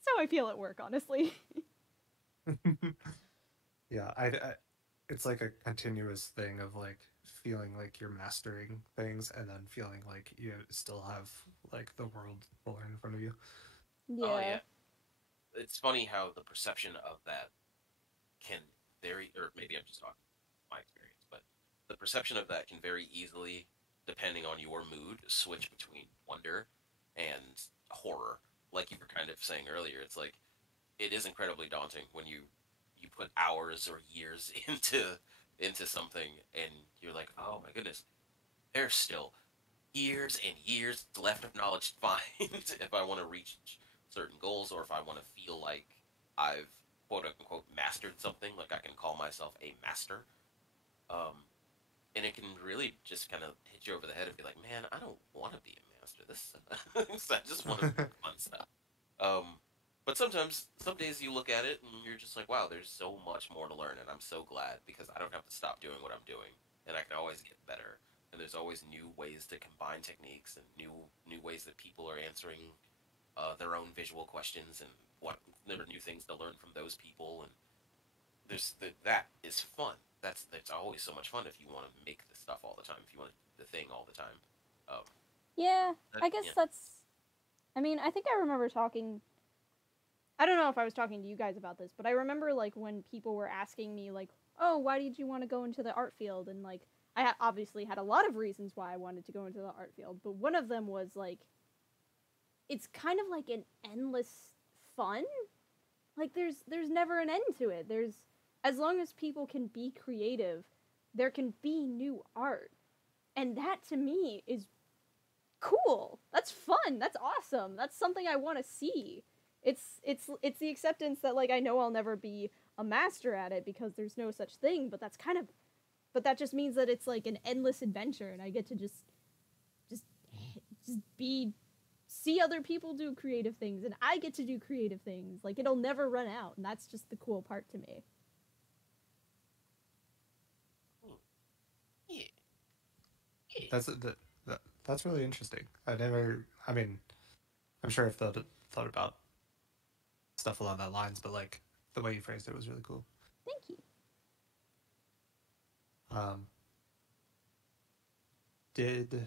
So I feel at work, honestly. Yeah, I it's like a continuous thing of like feeling like you're mastering things and then feeling like you still have like the world to learn in front of you. Yeah. Oh yeah. It's funny how the perception of that can vary, or maybe I'm just talking my experience, but the perception of that can very easily, depending on your mood, switch between wonder and horror. Like you were kind of saying earlier, it's like it is incredibly daunting when you put hours or years into something and you're like, oh my goodness, there's still years and years left of knowledge to find if I want to reach certain goals, or if I want to feel like I've quote unquote mastered something, like I can call myself a master. And it can really just kind of hit you over the head and be like, man, I don't want to be a master. I just want to do fun stuff. But sometimes, some days you look at it and you're just like, wow, there's so much more to learn, and I'm so glad because I don't have to stop doing what I'm doing, and I can always get better. And there's always new ways to combine techniques and new ways that people are answering their own visual questions, and what there are new things to learn from those people. And that is fun. That's always so much fun if you want to make the stuff all the time, if you want the thing all the time. Um, Yeah, I guess yeah. that's. I mean, I think I remember talking. I don't know if I was talking to you guys about this, but I remember like when people were asking me like, "Oh, why did you want to go into the art field?" And like, obviously had a lot of reasons why I wanted to go into the art field, but one of them was like, it's kind of like an endless fun. Like there's never an end to it. There's as long as people can be creative, there can be new art. And that to me is cool. That's fun. That's awesome. That's something I want to see. It's the acceptance that like I know I'll never be a master at it because there's no such thing, but that's kind of but that just means that it's like an endless adventure and I get to just just be see other people do creative things and I get to do creative things. Like it'll never run out, and that's just the cool part to me. Yeah. Yeah. That's really interesting. I never. I mean, I'm sure I've thought about stuff along that lines, but like the way you phrased it was really cool. Thank you. Um, did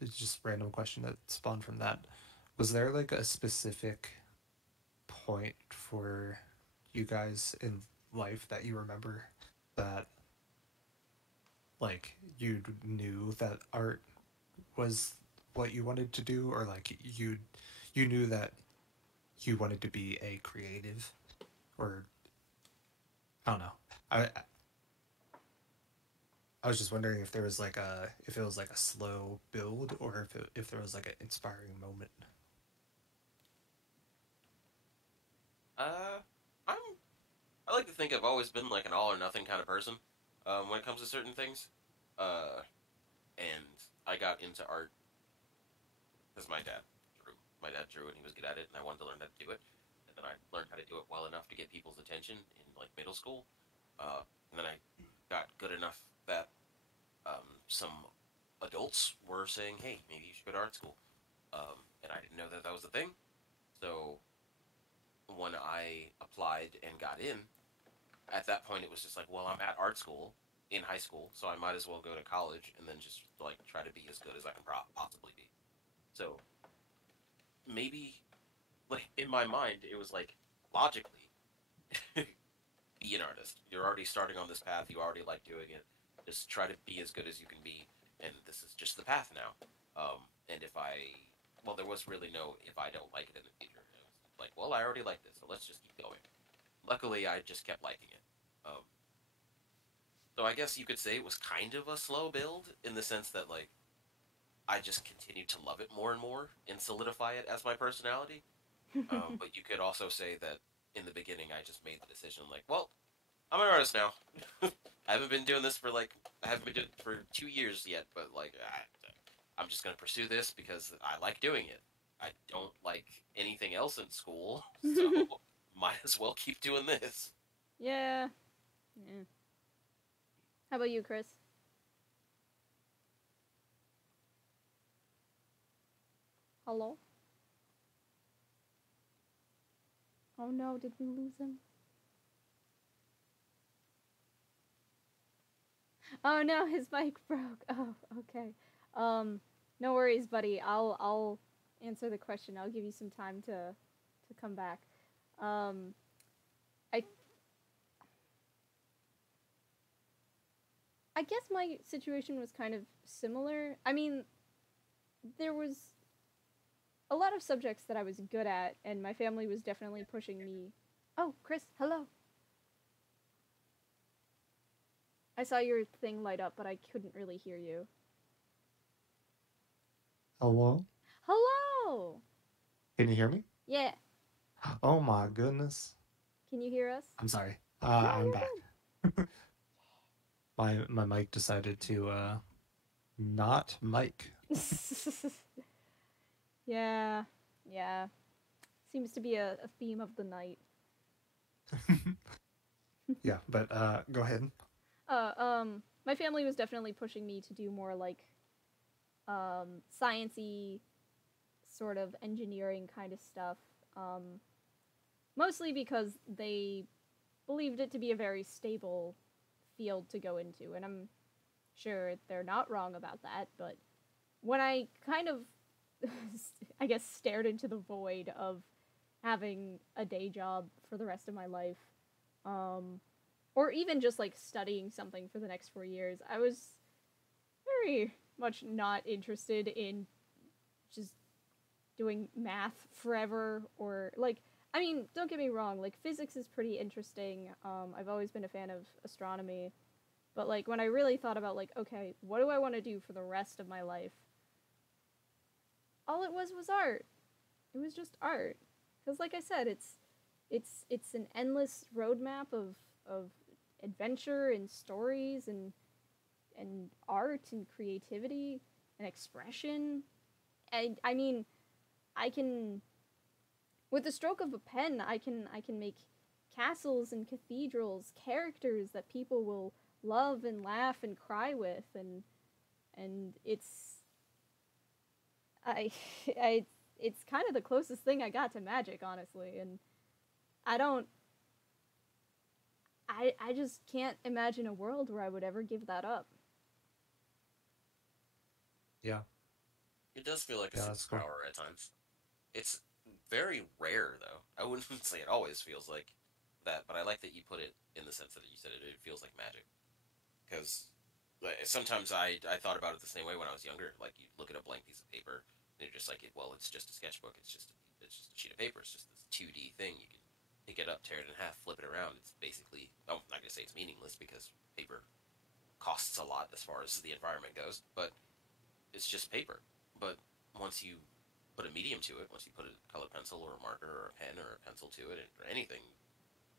it's just a random question that spawned from that. Was there like a specific point for you guys in life that you remember that like you knew that art was what you wanted to do, or like you knew that you wanted to be a creative, or I don't know. I was just wondering if there was like a if it was like a slow build, or if there was like an inspiring moment. Uh, I'm. I like to think I've always been like an all or nothing kind of person. When it comes to certain things. Uh, and I got into art because my dad drew. My dad drew and he was good at it, and I wanted to learn how to do it. And then I learned how to do it well enough to get people's attention in like middle school. And then I got good enough that some adults were saying, "Hey, maybe you should go to art school." And I didn't know that that was a thing. So when I applied and got in, at that point it was just like, well, I'm at art school in high school, so I might as well go to college and then just like try to be as good as I can possibly be. So maybe like in my mind it was like logically be an artist. You're already starting on this path. You already like doing it. Just try to be as good as you can be, and this is just the path now. And if I, well, there was really no if I don't like it in the future. It was like, well, I already like this, so let's just keep going. Luckily, I just kept liking it. So I guess you could say it was kind of a slow build in the sense that like I just continued to love it more and more and solidify it as my personality. But you could also say that in the beginning, I just made the decision like, well, I'm an artist now. I haven't been doing this for like I haven't been doing it for 2 years yet, but like I'm just gonna pursue this because I like doing it. I don't like anything else in school, so might as well keep doing this. Yeah. Yeah. How about you, Chris? Hello? Oh no, did we lose him? Oh no, his mic broke. Oh, okay. No worries, buddy. I'll answer the question. I'll give you some time to come back. Um, I I guess my situation was kind of similar. I mean, there was a lot of subjects that I was good at, and my family was definitely pushing me. Oh, Chris, hello. I saw your thing light up, but I couldn't really hear you. Hello? Hello! Can you hear me? Yeah. Oh my goodness. Can you hear us? I'm sorry. No, I'm you're back. My mic decided to not mic. good. Yeah. Yeah. Seems to be a theme of the night. Yeah, but go ahead. My family was definitely pushing me to do more like sciencey sort of engineering kind of stuff. Mostly because they believed it to be a very stable field to go into, and I'm sure they're not wrong about that, but when I kind of, I guess, stared into the void of having a day job for the rest of my life, um, or even just like studying something for the next 4 years, I was very much not interested in just doing math forever or like I mean, don't get me wrong, like physics is pretty interesting. I've always been a fan of astronomy, but like when I really thought about like, okay, what do I want to do for the rest of my life? All it was art. It was just art. Cuz like I said, it's an endless roadmap of adventure and stories and art and creativity and expression. And I mean, I can with the stroke of a pen, I can make castles and cathedrals, characters that people will love and laugh and cry with, and it's I I it's kind of the closest thing I got to magic, honestly, and I don't I just can't imagine a world where I would ever give that up. Yeah. It does feel like a Yeah, that's cool. superpower at times. It's very rare, though. I wouldn't say it always feels like that, but I like that you put it in the sense that you said it feels like magic. Because like, sometimes I thought about it the same way when I was younger. Like, you look at a blank piece of paper, and you're just like, well, it's just a sketchbook. It's just a sheet of paper. It's just this 2D thing. You can pick it up, tear it in half, flip it around. It's basically, I'm not going to say it's meaningless because paper costs a lot as far as the environment goes, but it's just paper. But once you put a medium to it, once you put a colored pencil or a marker or a pen or a pencil to it or anything,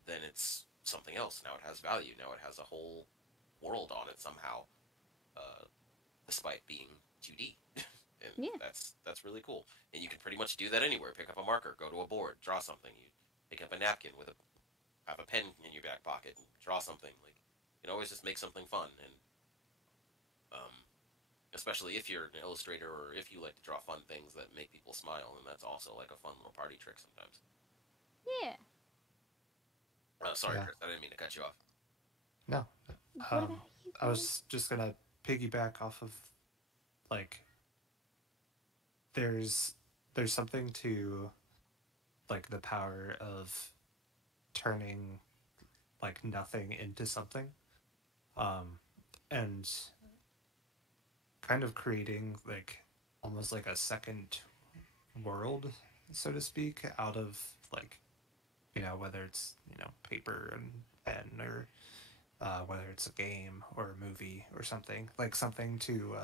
then it's something else. Now it has value. Now it has a whole world on it somehow, uh, despite being 2D. And Yeah. that's really cool. And you can pretty much do that anywhere. Pick up a marker, go to a board, draw something. You pick up a napkin with a have a pen in your back pocket and draw something. Like you can always just make something fun. And um, especially if you're an illustrator or if you like to draw fun things that make people smile, and that's also like a fun little party trick sometimes. Yeah. Sorry, Yeah. Chris, I didn't mean to cut you off. No. What about you, I Gordon? was just gonna piggyback off of like there's there's something to like the power of turning like nothing into something. Um and kind of creating like almost like a second world, so to speak, out of like whether it's paper and pen or whether it's a game or a movie or something like something to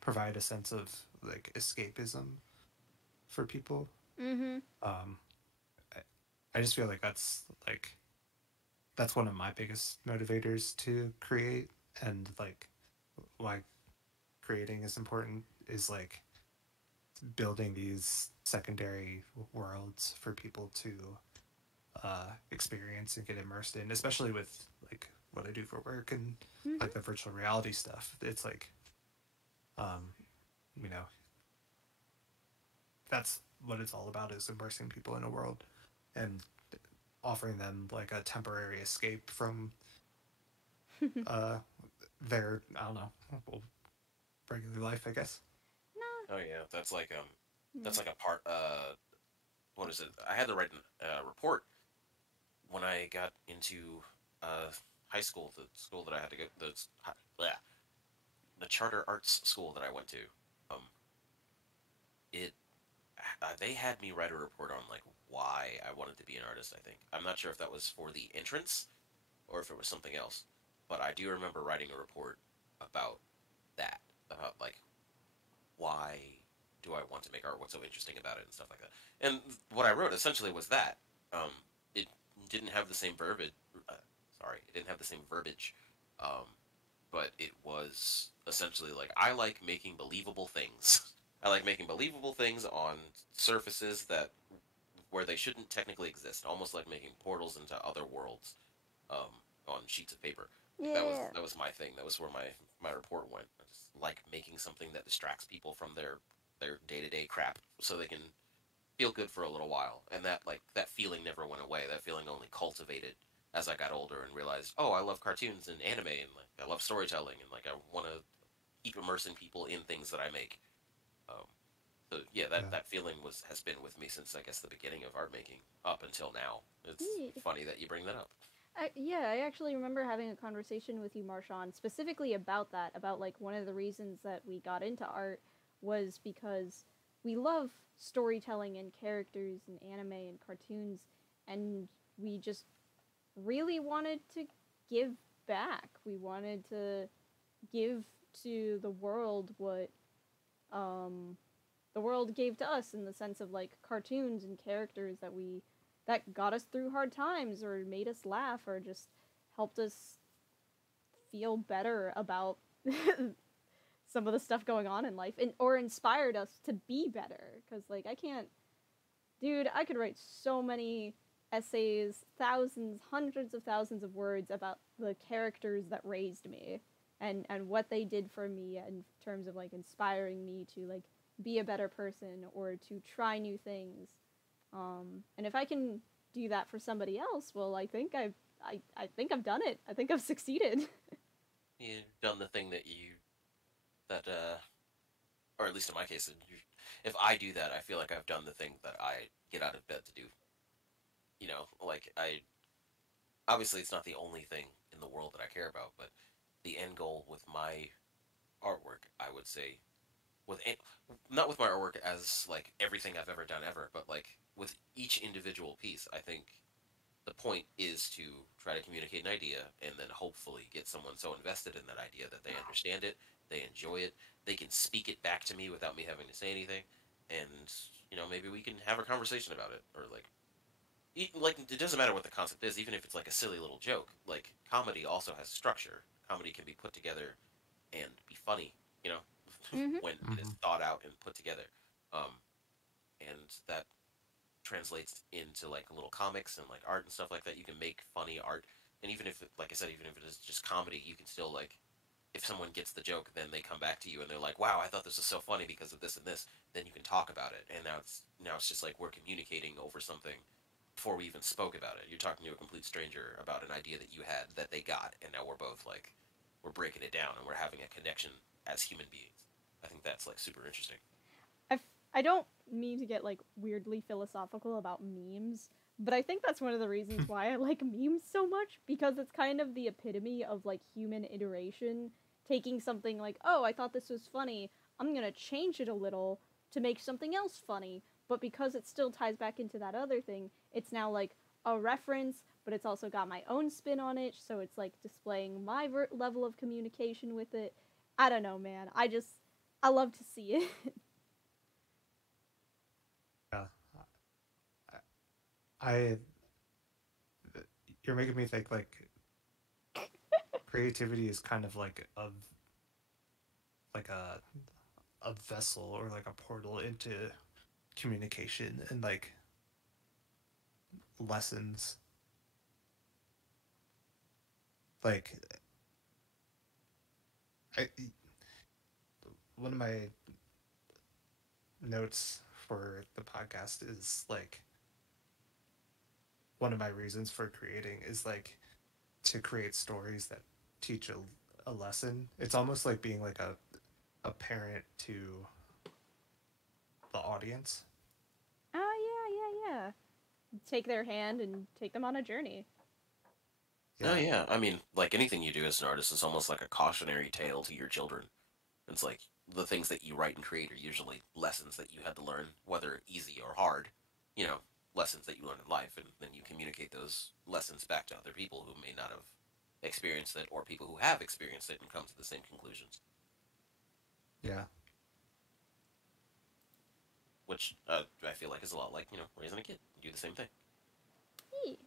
provide a sense of like escapism for people. Mm-hmm. um I, I just feel like that's one of my biggest motivators to create, and like why creating is important is like building these secondary worlds for people to experience and get immersed in, especially with like what I do for work and Mm-hmm. like the virtual reality stuff. It's like, um, you know, that's what it's all about, is immersing people in a world and offering them like a temporary escape from uh, their, I don't know, well, regular life, I guess. No. Oh yeah, Yeah. that's like a part. What is it? I had to write a report when I got into uh, high school. The school that I had to go the charter arts school that I went to. Um, it they had me write a report on like why I wanted to be an artist. I think I'm not sure if that was for the entrance or if it was something else, but I do remember writing a report about that, about like why do I want to make art? What's so interesting about it and stuff like that. And what I wrote essentially was that um, it didn't have the same verbiage. It didn't have the same verbiage, um, but it was essentially like I like making believable things. I like making believable things on surfaces that where they shouldn't technically exist, almost like making portals into other worlds um, on sheets of paper. Like Yeah. that was my thing. That was where my report went. I just like making something that distracts people from their day to day crap, so they can feel good for a little while. And that feeling never went away. That feeling only cultivated as I got older and realized, oh, I love cartoons and anime, and like I love storytelling, and like I want to keep immersing people in things that I make. Um, so yeah, that feeling has been with me since I guess the beginning of art making up until now. It's Yeah. funny that you bring that up. I actually remember having a conversation with you, Marshaun, specifically about that, about like one of the reasons that we got into art was because we love storytelling and characters and anime and cartoons, and we just really wanted to give back. We wanted to give to the world what um, the world gave to us in the sense of like cartoons and characters that got us through hard times or made us laugh or just helped us feel better about some of the stuff going on in life and or inspired us to be better because like I can't dude I could write so many essays, thousands, hundreds of thousands of words about the characters that raised me and what they did for me in terms of like inspiring me to like be a better person or to try new things. And if I can do that for somebody else, well, I think I've done it. I think I've succeeded. You've done the thing that or at least in my case, if I do that, I feel like I've done the thing that I get out of bed to do. You know, like I obviously it's not the only thing in the world that I care about, but the end goal with my artwork, I would say, with not with my artwork as like everything I've ever done ever, but like with each individual piece, I think the point is to try to communicate an idea and then hopefully get someone so invested in that idea that they understand it, they enjoy it, they can speak it back to me without me having to say anything, and maybe we can have a conversation about it or like it doesn't matter what the concept is, even if it's like a silly little joke. Like comedy also has structure. Comedy can be put together and be funny, you know, Mm-hmm. when it is thought out and put together. Um, and that translates into like little comics and like art and stuff like that. You can make funny art, and even if, like I said, even if it is just comedy, you can still like, if someone gets the joke, then they come back to you and they're like, "Wow, I thought this was so funny because of this and this." Then you can talk about it, and now it's just like we're communicating over something before we even spoke about it. You're talking to a complete stranger about an idea that you had that they got, and now we're both like, we're breaking it down and we're having a connection as human beings. I think that's like super interesting. I don't mean to get like weirdly philosophical about memes, but I think that's one of the reasons why I like memes so much because it's kind of the epitome of like human iteration, taking something like, "Oh, I thought this was funny. I'm going to change it a little to make something else funny." But because it still ties back into that other thing, it's now like a reference, but it's also got my own spin on it, so it's like displaying my level of communication with it. I don't know, man. I love to see it. Yeah. I you're making me think like creativity is kind of like a vessel or like a portal into communication and like lessons. Like I one of my notes for the podcast is like one of my reasons for creating is like to create stories that teach a lesson. It's almost like being like a parent to the audience. Oh, yeah. Take their hand and take them on a journey. Oh Yeah. yeah, I mean, like anything you do as an artist is almost like a cautionary tale to your children. It's like the things that you write and create are usually lessons that you had to learn, whether easy or hard. You know, lessons that you learn in life, and then you communicate those lessons back to other people who may not have experienced it, or people who have experienced it and come to the same conclusions. Yeah. Which I feel like is a lot like raising a kid. You do the same thing. Hey,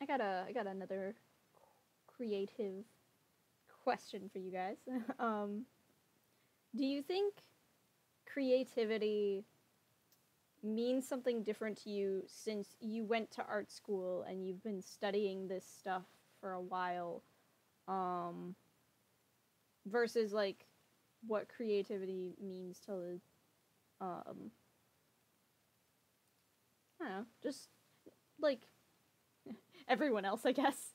I got another creative question for you guys. um, do you think creativity means something different to you since you went to art school and you've been studying this stuff for a while? Um, versus like what creativity means to I don't know, just like everyone else, I guess.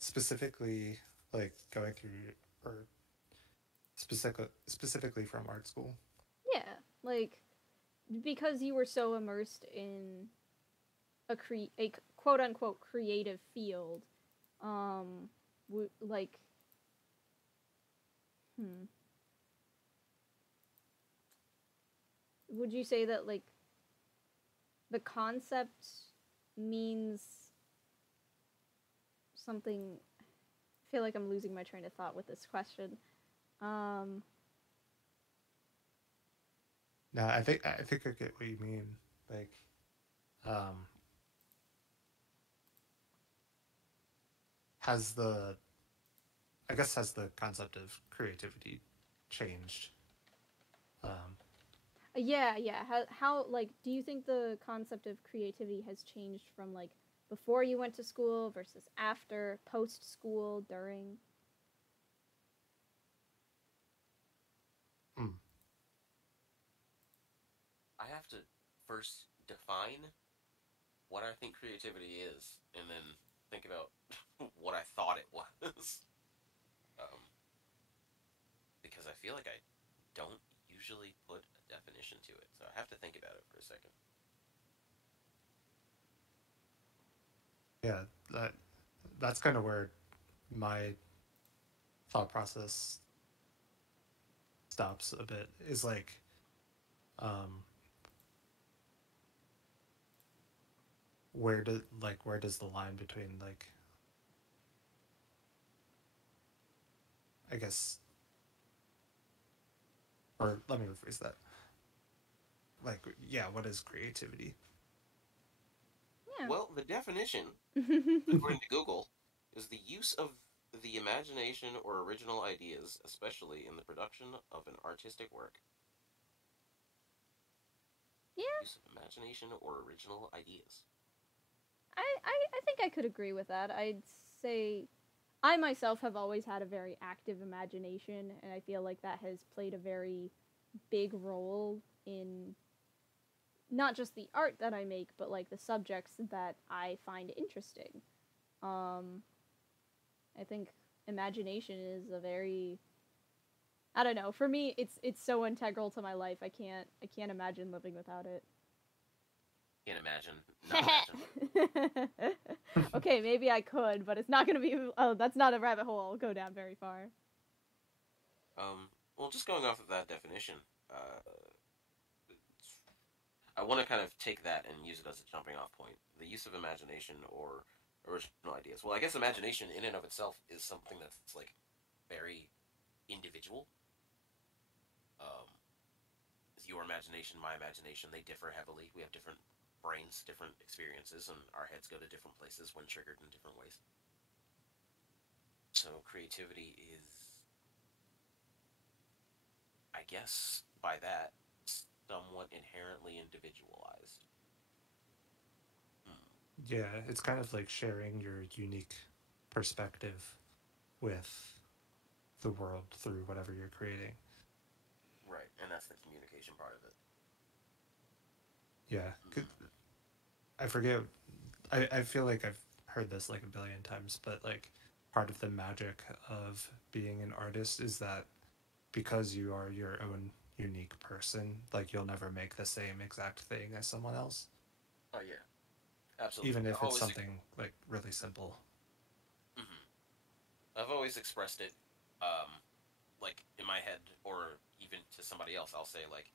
specifically like going through or specifically from art school. Yeah, like because you were so immersed in a quote unquote creative field, like, would you say that like the concept means something? I feel like I'm losing my train of thought with this question. No, I think I get what you mean. Like, um, has the I guess has the concept of creativity changed? Um, Yeah. How like do you think the concept of creativity has changed from like before you went to school versus after, post school, during? hmm. I have to first define what I think creativity is, and then think about what I thought it was. um, because I feel like I don't usually put a definition to it, so I have to think about it for a second. Yeah, that's kind of where my thought process stops a bit. Is like, um, where does the line between like, I guess, or let me rephrase that. Like, yeah, what is creativity? Well, the definition, Yeah. according to Google, is the use of the imagination or original ideas, especially in the production of an artistic work. Yeah, Use of imagination or original ideas. I think I could agree with that. I'd say I myself have always had a very active imagination, and I feel like that has played a very big role in not just the art that I make, but like the subjects that I find interesting. Um, I think imagination is a very, I don't know. For me, it's so integral to my life. I can't imagine living without it. Can't imagine, not imagine. Okay, maybe I could, but it's not gonna be. Oh, that's not a rabbit hole I'll go down very far. Well, just going off of that definition, uh, I want to kind of take that and use it as a jumping off point. The use of imagination or original ideas. Well, I guess imagination in and of itself is something that's like very individual. Um, your imagination, my imagination, they differ heavily. We have different brains, different experiences, and our heads go to different places when triggered in different ways. So creativity is, I guess, by that, somewhat inherently individualized. Hmm. Yeah, it's kind of like sharing your unique perspective with the world through whatever you're creating. Right, and that's the communication part of it. Yeah, Mm-hmm. I forget. I feel like I've heard this like a billion times, but like part of the magic of being an artist is that because you are your own unique person, like you'll never make the same exact thing as someone else, Oh yeah, absolutely. even I if it's always, something like really simple. mm-hmm. I've always expressed it, um, like in my head, or even to somebody else. I'll say like,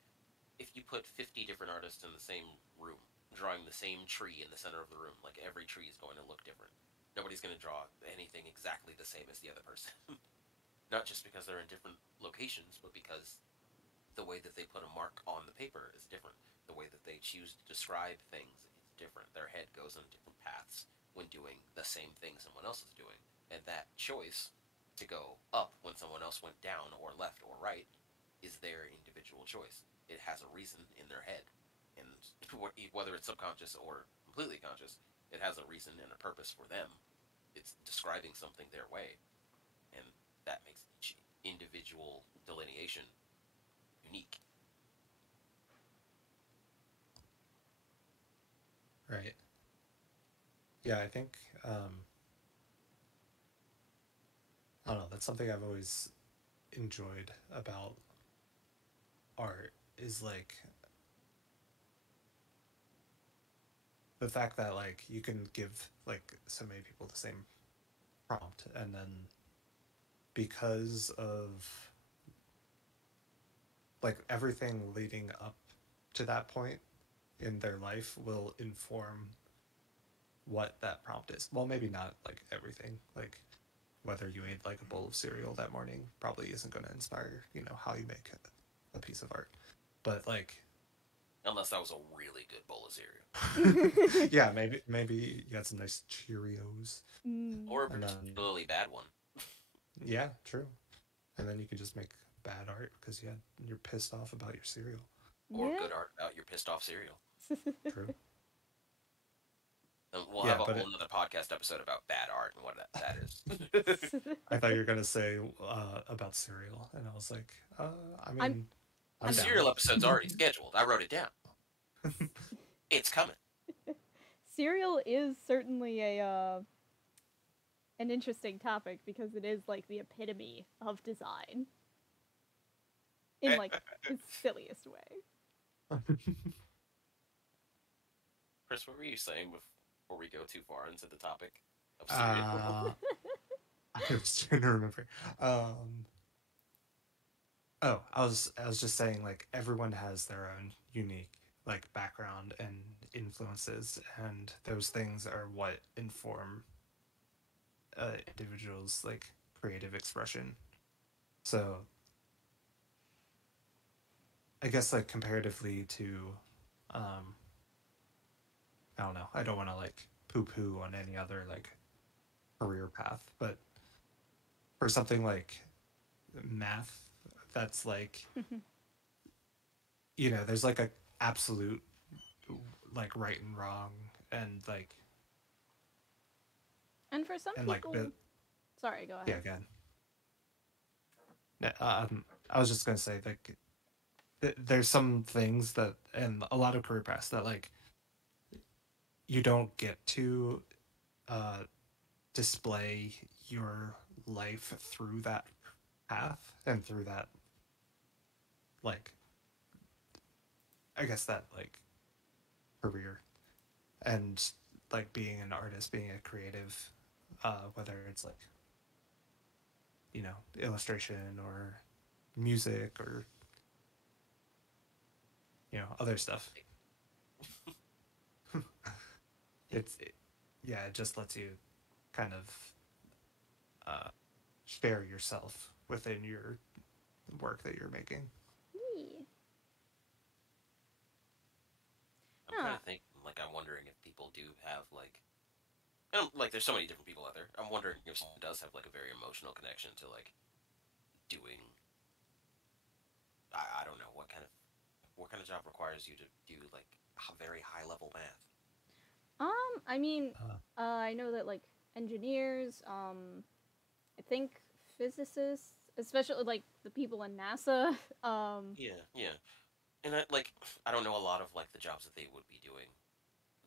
if you put 50 different artists in the same room, drawing the same tree in the center of the room, like every tree is going to look different. Nobody's going to draw anything exactly the same as the other person. Not just because they're in different locations, but because the way that they put a mark on the paper is different. The way that they choose to describe things is different. Their head goes on different paths when doing the same thing someone else is doing. And that choice to go up when someone else went down or left or right is their individual choice. It has a reason in their head. And whether it's subconscious or completely conscious, it has a reason and a purpose for them. It's describing something their way. And that makes each individual delineation unique. Right. Yeah, I think I don't know, that's something I've always enjoyed about art is like the fact that like you can give like so many people the same prompt, and then because of like everything leading up to that point in their life will inform what that prompt is. Well, maybe not like everything. Like whether you ate like a bowl of cereal that morning probably isn't going to inspire, how you make a piece of art. But like Unless that was a really good bowl of cereal. yeah, maybe you had some nice Cheerios. Or a particularly bad one. Yeah, true. And then you could just make bad art because you're pissed off about your cereal. Or good art about your pissed off cereal. True. And we'll have a whole another podcast episode about bad art and what that is. I thought you were gonna say about cereal, and I was like, I mean, the cereal episode's already scheduled. I wrote it down. It's coming. Cereal is certainly an interesting topic because it is like the epitome of design in like its silliest way. Chris, what were you saying before we go too far into the topic of cereal? I was trying to remember. I was just saying like everyone has their own unique like background and influences, and those things are what inform individuals' like creative expression. So I guess like comparatively to I don't know, I don't want to like poo-poo on any other like career path, but for something like math, that's like there's like a absolute like right and wrong, and like and for some people sorry, go ahead. Yeah, again. I was just gonna say like there's some things that, and a lot of career paths that like you don't get to display your life through that path and through that like I guess that like career, and like being an artist, being a creative, whether it's like illustration or music or other stuff. it just lets you kind of share yourself within your work that you're making. I'm trying to think, like, I'm wondering if people do have, like, there's so many different people out there. I'm wondering if someone does have, like, a very emotional connection to, like, doing, I don't know, what kind of job requires you to do, like, very high-level math? I mean, I know that, like, engineers, I think physicists, especially, like, the people in NASA, Yeah. And I don't know a lot of like the jobs that they would be doing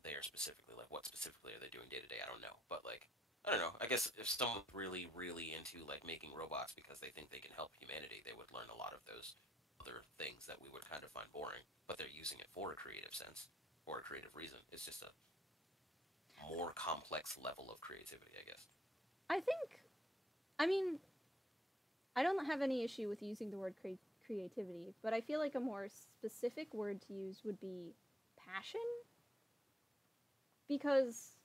there specifically. Like what specifically are they doing day to day? I don't know. But like I don't know. I guess if someone's really, really into like making robots because they think they can help humanity, they would learn a lot of those other things that we would kind of find boring. But they're using it for a creative sense, for a creative reason. It's just a more complex level of creativity, I guess. I mean, I don't have any issue with using the word creativity, but I feel like a more specific word to use would be passion, because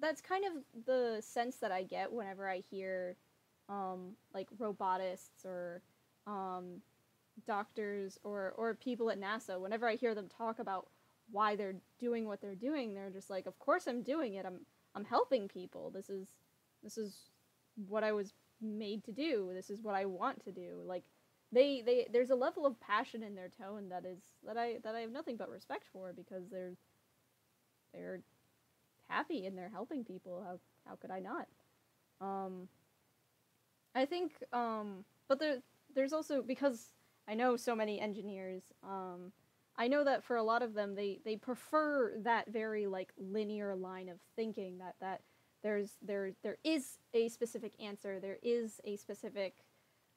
that's kind of the sense that I get whenever I hear like robotists or doctors or people at NASA. Whenever I hear them talk about why they're doing what they're doing, they're just like, of course I'm doing it. I'm helping people. This is what I was made to do. This is what I want to do. Like they there's a level of passion in their tone that I have nothing but respect for, because they're happy and they're helping people. How could I not? I think but there's also, because I know so many engineers, I know that for a lot of them they prefer that very like linear line of thinking, that there is a specific answer. There is a specific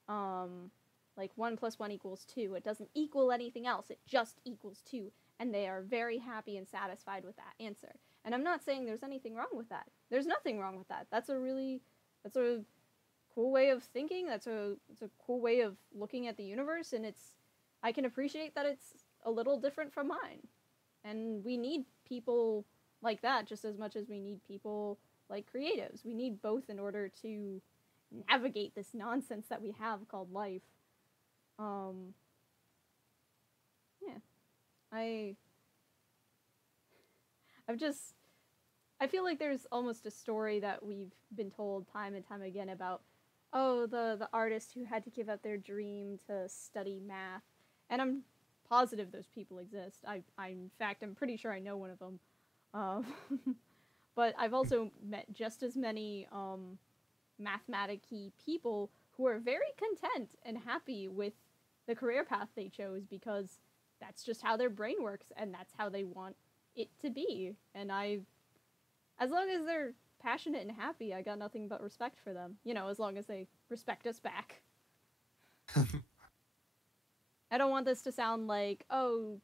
like 1 + 1 = 2. It doesn't equal anything else. It just equals 2, and they are very happy and satisfied with that answer. And I'm not saying there's anything wrong with that. There's nothing wrong with that. That's a cool way of thinking. That's a cool way of looking at the universe, and I can appreciate that it's a little different from mine. And we need people like that just as much as we need people like creatives. We need both in order to navigate this nonsense that we have called life. Yeah. I feel like there's almost a story that we've been told time and time again about, oh, the artist who had to give up their dream to study math. And I'm positive those people exist. In fact, I'm pretty sure I know one of them. But I've also met just as many mathematic-y people who are very content and happy with the career path they chose because that's just how their brain works and that's how they want it to be. And as long as they're passionate and happy, I got nothing but respect for them. You know, as long as they respect us back. I don't want this to sound like, oh,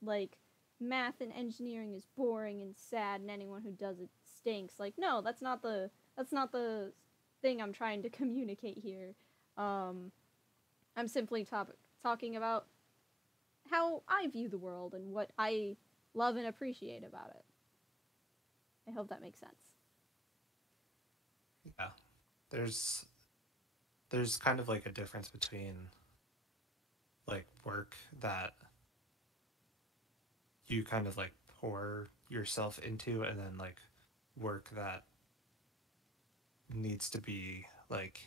like, math and engineering is boring and sad and anyone who does it stinks. Like, no, that's not the thing I'm trying to communicate here. I'm simply talking about how I view the world and what I love and appreciate about it. I hope that makes sense. Yeah. There's kind of like a difference between like work that you kind of like pour yourself into and then like work that needs to be like,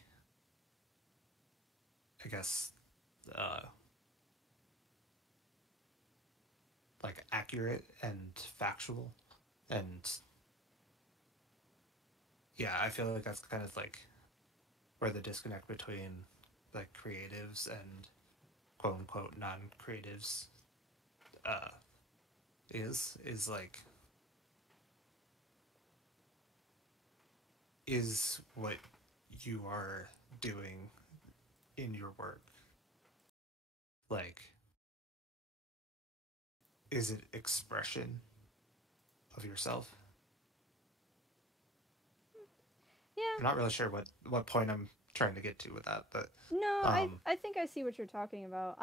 I guess, like accurate and factual. And yeah, I feel like that's kind of like where the disconnect between like creatives and quote unquote non-creatives is like, is what you are doing in your work, like, is it expression of yourself? Yeah. I'm not really sure what point I'm trying to get to with that, but no, I think I see what you're talking about.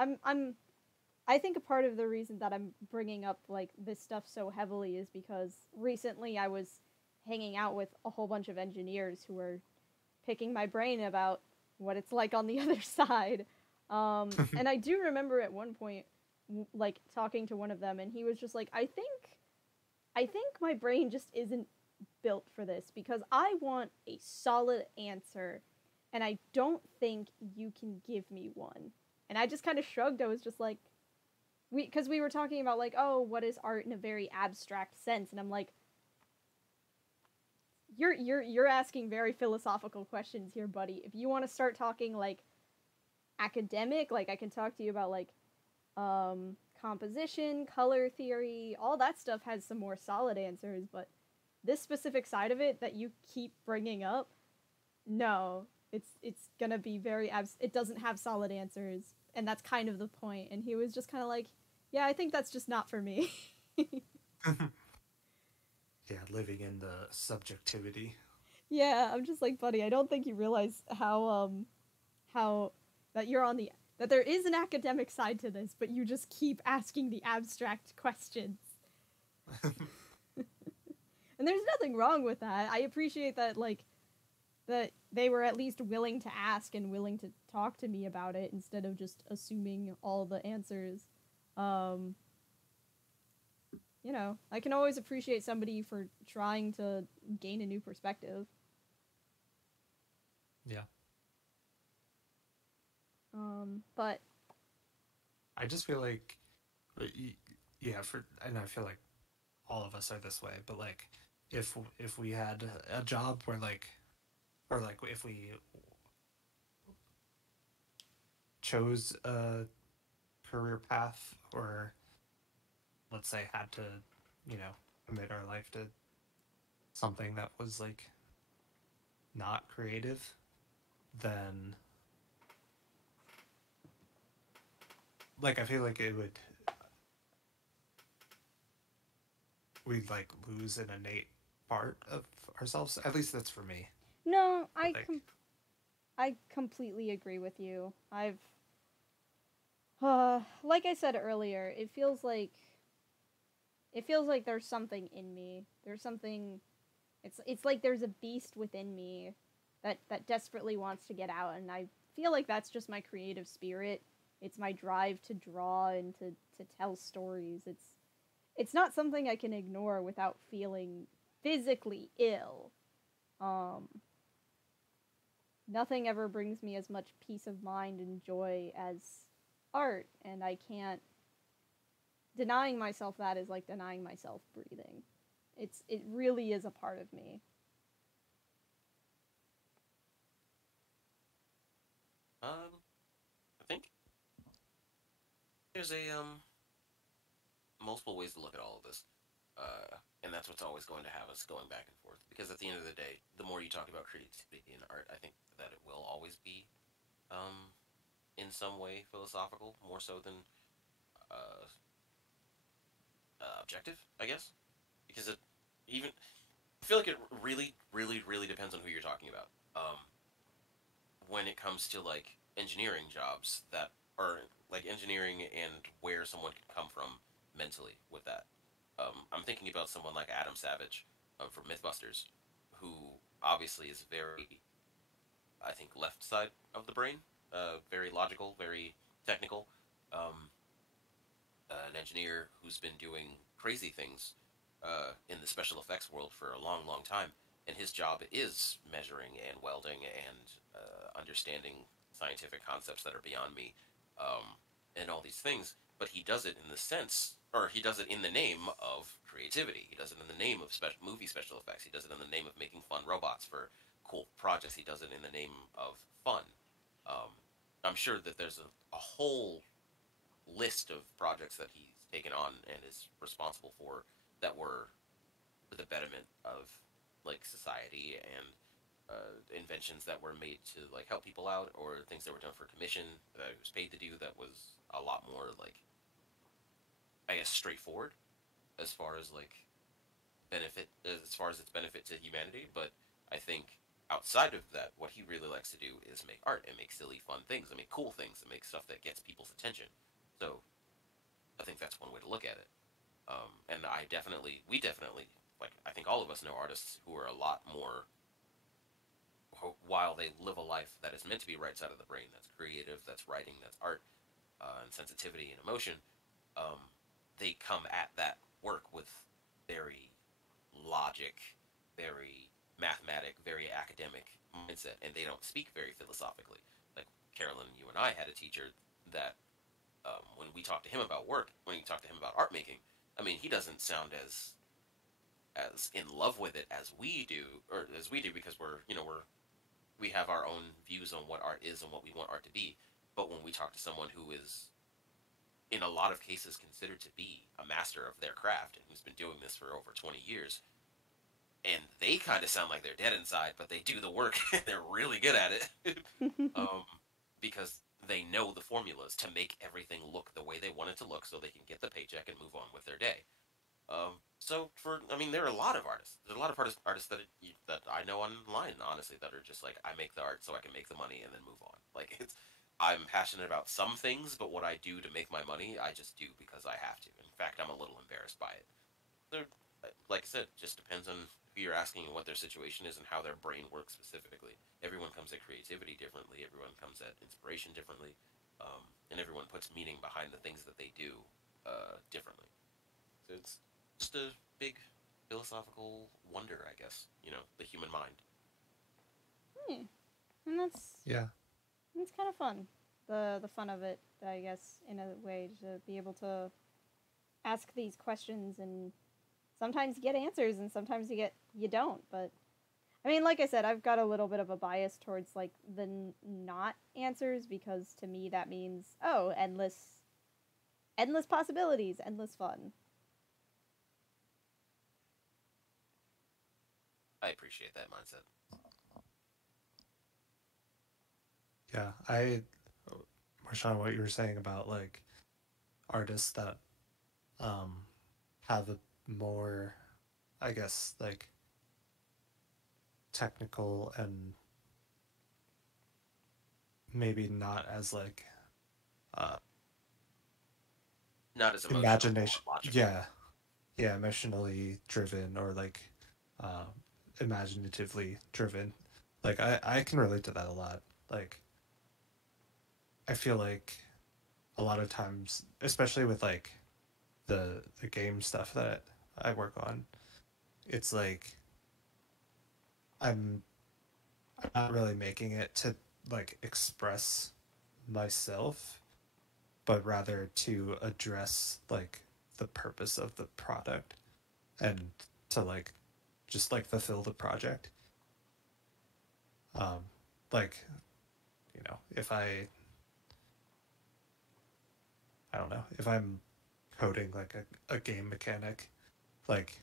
I think a part of the reason that I'm bringing up like this stuff so heavily is because recently I was hanging out with a whole bunch of engineers who were picking my brain about what it's like on the other side. And I do remember at one point like talking to one of them and he was just like, I think my brain just isn't built for this because I want a solid answer and I don't think you can give me one. And I just kind of shrugged. I was just like, because we were talking about like, oh, what is art in a very abstract sense, and I'm like, you're asking very philosophical questions here, buddy. If you want to start talking like academic, like I can talk to you about like composition, color theory, all that stuff has some more solid answers, but this specific side of it that you keep bringing up, no, it's gonna be very it doesn't have solid answers, and that's kind of the point. And he was just kind of like, yeah, I think that's just not for me. yeah, living in the subjectivity. Yeah, I'm just like, buddy, I don't think you realize how that you're on the that there is an academic side to this, but you just keep asking the abstract questions. And there's nothing wrong with that. I appreciate that, like, that they were at least willing to ask and willing to talk to me about it instead of just assuming all the answers. You know, I can always appreciate somebody for trying to gain a new perspective. Yeah. But I just feel like, yeah, and I feel like all of us are this way, but like, if we had a job where like, or like if we chose a career path, or let's say had to, you know, commit our life to something that was like not creative, then like I feel like it would we'd like lose an innate part of ourselves. At least that's for me. No, Like I completely agree with you. Like I said earlier, it feels like there's something in me. There's something. It's like there's a beast within me that desperately wants to get out, and I feel like that's just my creative spirit. It's my drive to draw and to tell stories. It's not something I can ignore without feeling physically ill. Um, Nothing ever brings me as much peace of mind and joy as art, and I can't. Denying myself that is like denying myself breathing. It really is a part of me. I think there's a multiple ways to look at all of this, and that's what's always going to have us going back and forth. Because at the end of the day, the more you talk about creativity and art, I think that it will always be, um, in some way, philosophical, more so than uh, objective, I guess. Because it even I feel like it really, really, really depends on who you're talking about. When it comes to like engineering jobs that are like engineering and where someone can come from mentally with that. I'm thinking about someone like Adam Savage from MythBusters, who obviously is very, I think, left side of the brain, very logical, very technical, um, an engineer who's been doing crazy things in the special effects world for a long, long time. And his job is measuring and welding and understanding scientific concepts that are beyond me, and all these things. But he does it in the sense, or he does it in the name of creativity. He does it in the name of movie special effects. He does it in the name of making fun robots for cool projects. He does it in the name of fun. Um, I'm sure that there's a whole list of projects that he's taken on and is responsible for that were for the betterment of like society and inventions that were made to like help people out or things that were done for commission that he was paid to do that was a lot more like I guess straightforward as far as like benefit as far as its benefit to humanity. But I think outside of that, what he really likes to do is make art and make silly, fun things and make cool things and make stuff that gets people's attention. So I think that's one way to look at it. And we definitely, like, I think all of us know artists who are a lot more, while they live a life that is meant to be right side of the brain, that's creative, that's writing, that's art, and sensitivity and emotion, um, they come at that work with very logic, very mathematic, very academic mindset, and they don't speak very philosophically. Like Carolyn, you and I had a teacher that when we talk to him about work, when you talk to him about art making, I mean, he doesn't sound as in love with it as we do, or as we do, because we have our own views on what art is and what we want art to be. But when we talk to someone who is, in a lot of cases, considered to be a master of their craft and who's been doing this for over 20 years, and they kind of sound like they're dead inside, but they do the work and they're really good at it. um, because they know the formulas to make everything look the way they want it to look so they can get the paycheck and move on with their day. I mean, there are a lot of artists. There's a lot of artists that I know online, honestly, that are just like, I make the art so I can make the money and then move on. Like, I'm passionate about some things, but what I do to make my money, I just do because I have to. In fact, I'm a little embarrassed by it. So, like I said, it just depends on who you're asking and what their situation is and how their brain works specifically. Everyone comes at creativity differently. Everyone comes at inspiration differently, and everyone puts meaning behind the things that they do differently. So it's just a big philosophical wonder, I guess. The human mind. Hmm. And yeah, that's kind of fun. The fun of it, I guess, in a way, to be able to ask these questions and sometimes you get answers and sometimes you don't. But I mean, like I said, I've got a little bit of a bias towards like the not answers, because to me that means, oh, endless possibilities, endless fun. I appreciate that mindset. Yeah, Marshawn, what you were saying about like artists that um have a more, I guess, like technical and maybe not as like uh Not as emotional imagination, or logical. yeah, yeah, emotionally driven or like um imaginatively driven. Like I can relate to that a lot. Like I feel like a lot of times, especially with like the game stuff that I work on, it's like I'm I'm not really making it to like express myself, but rather to address like the purpose of the product and to like just like fulfill the project. Um, like if I don't know if I'm coding like a game mechanic, like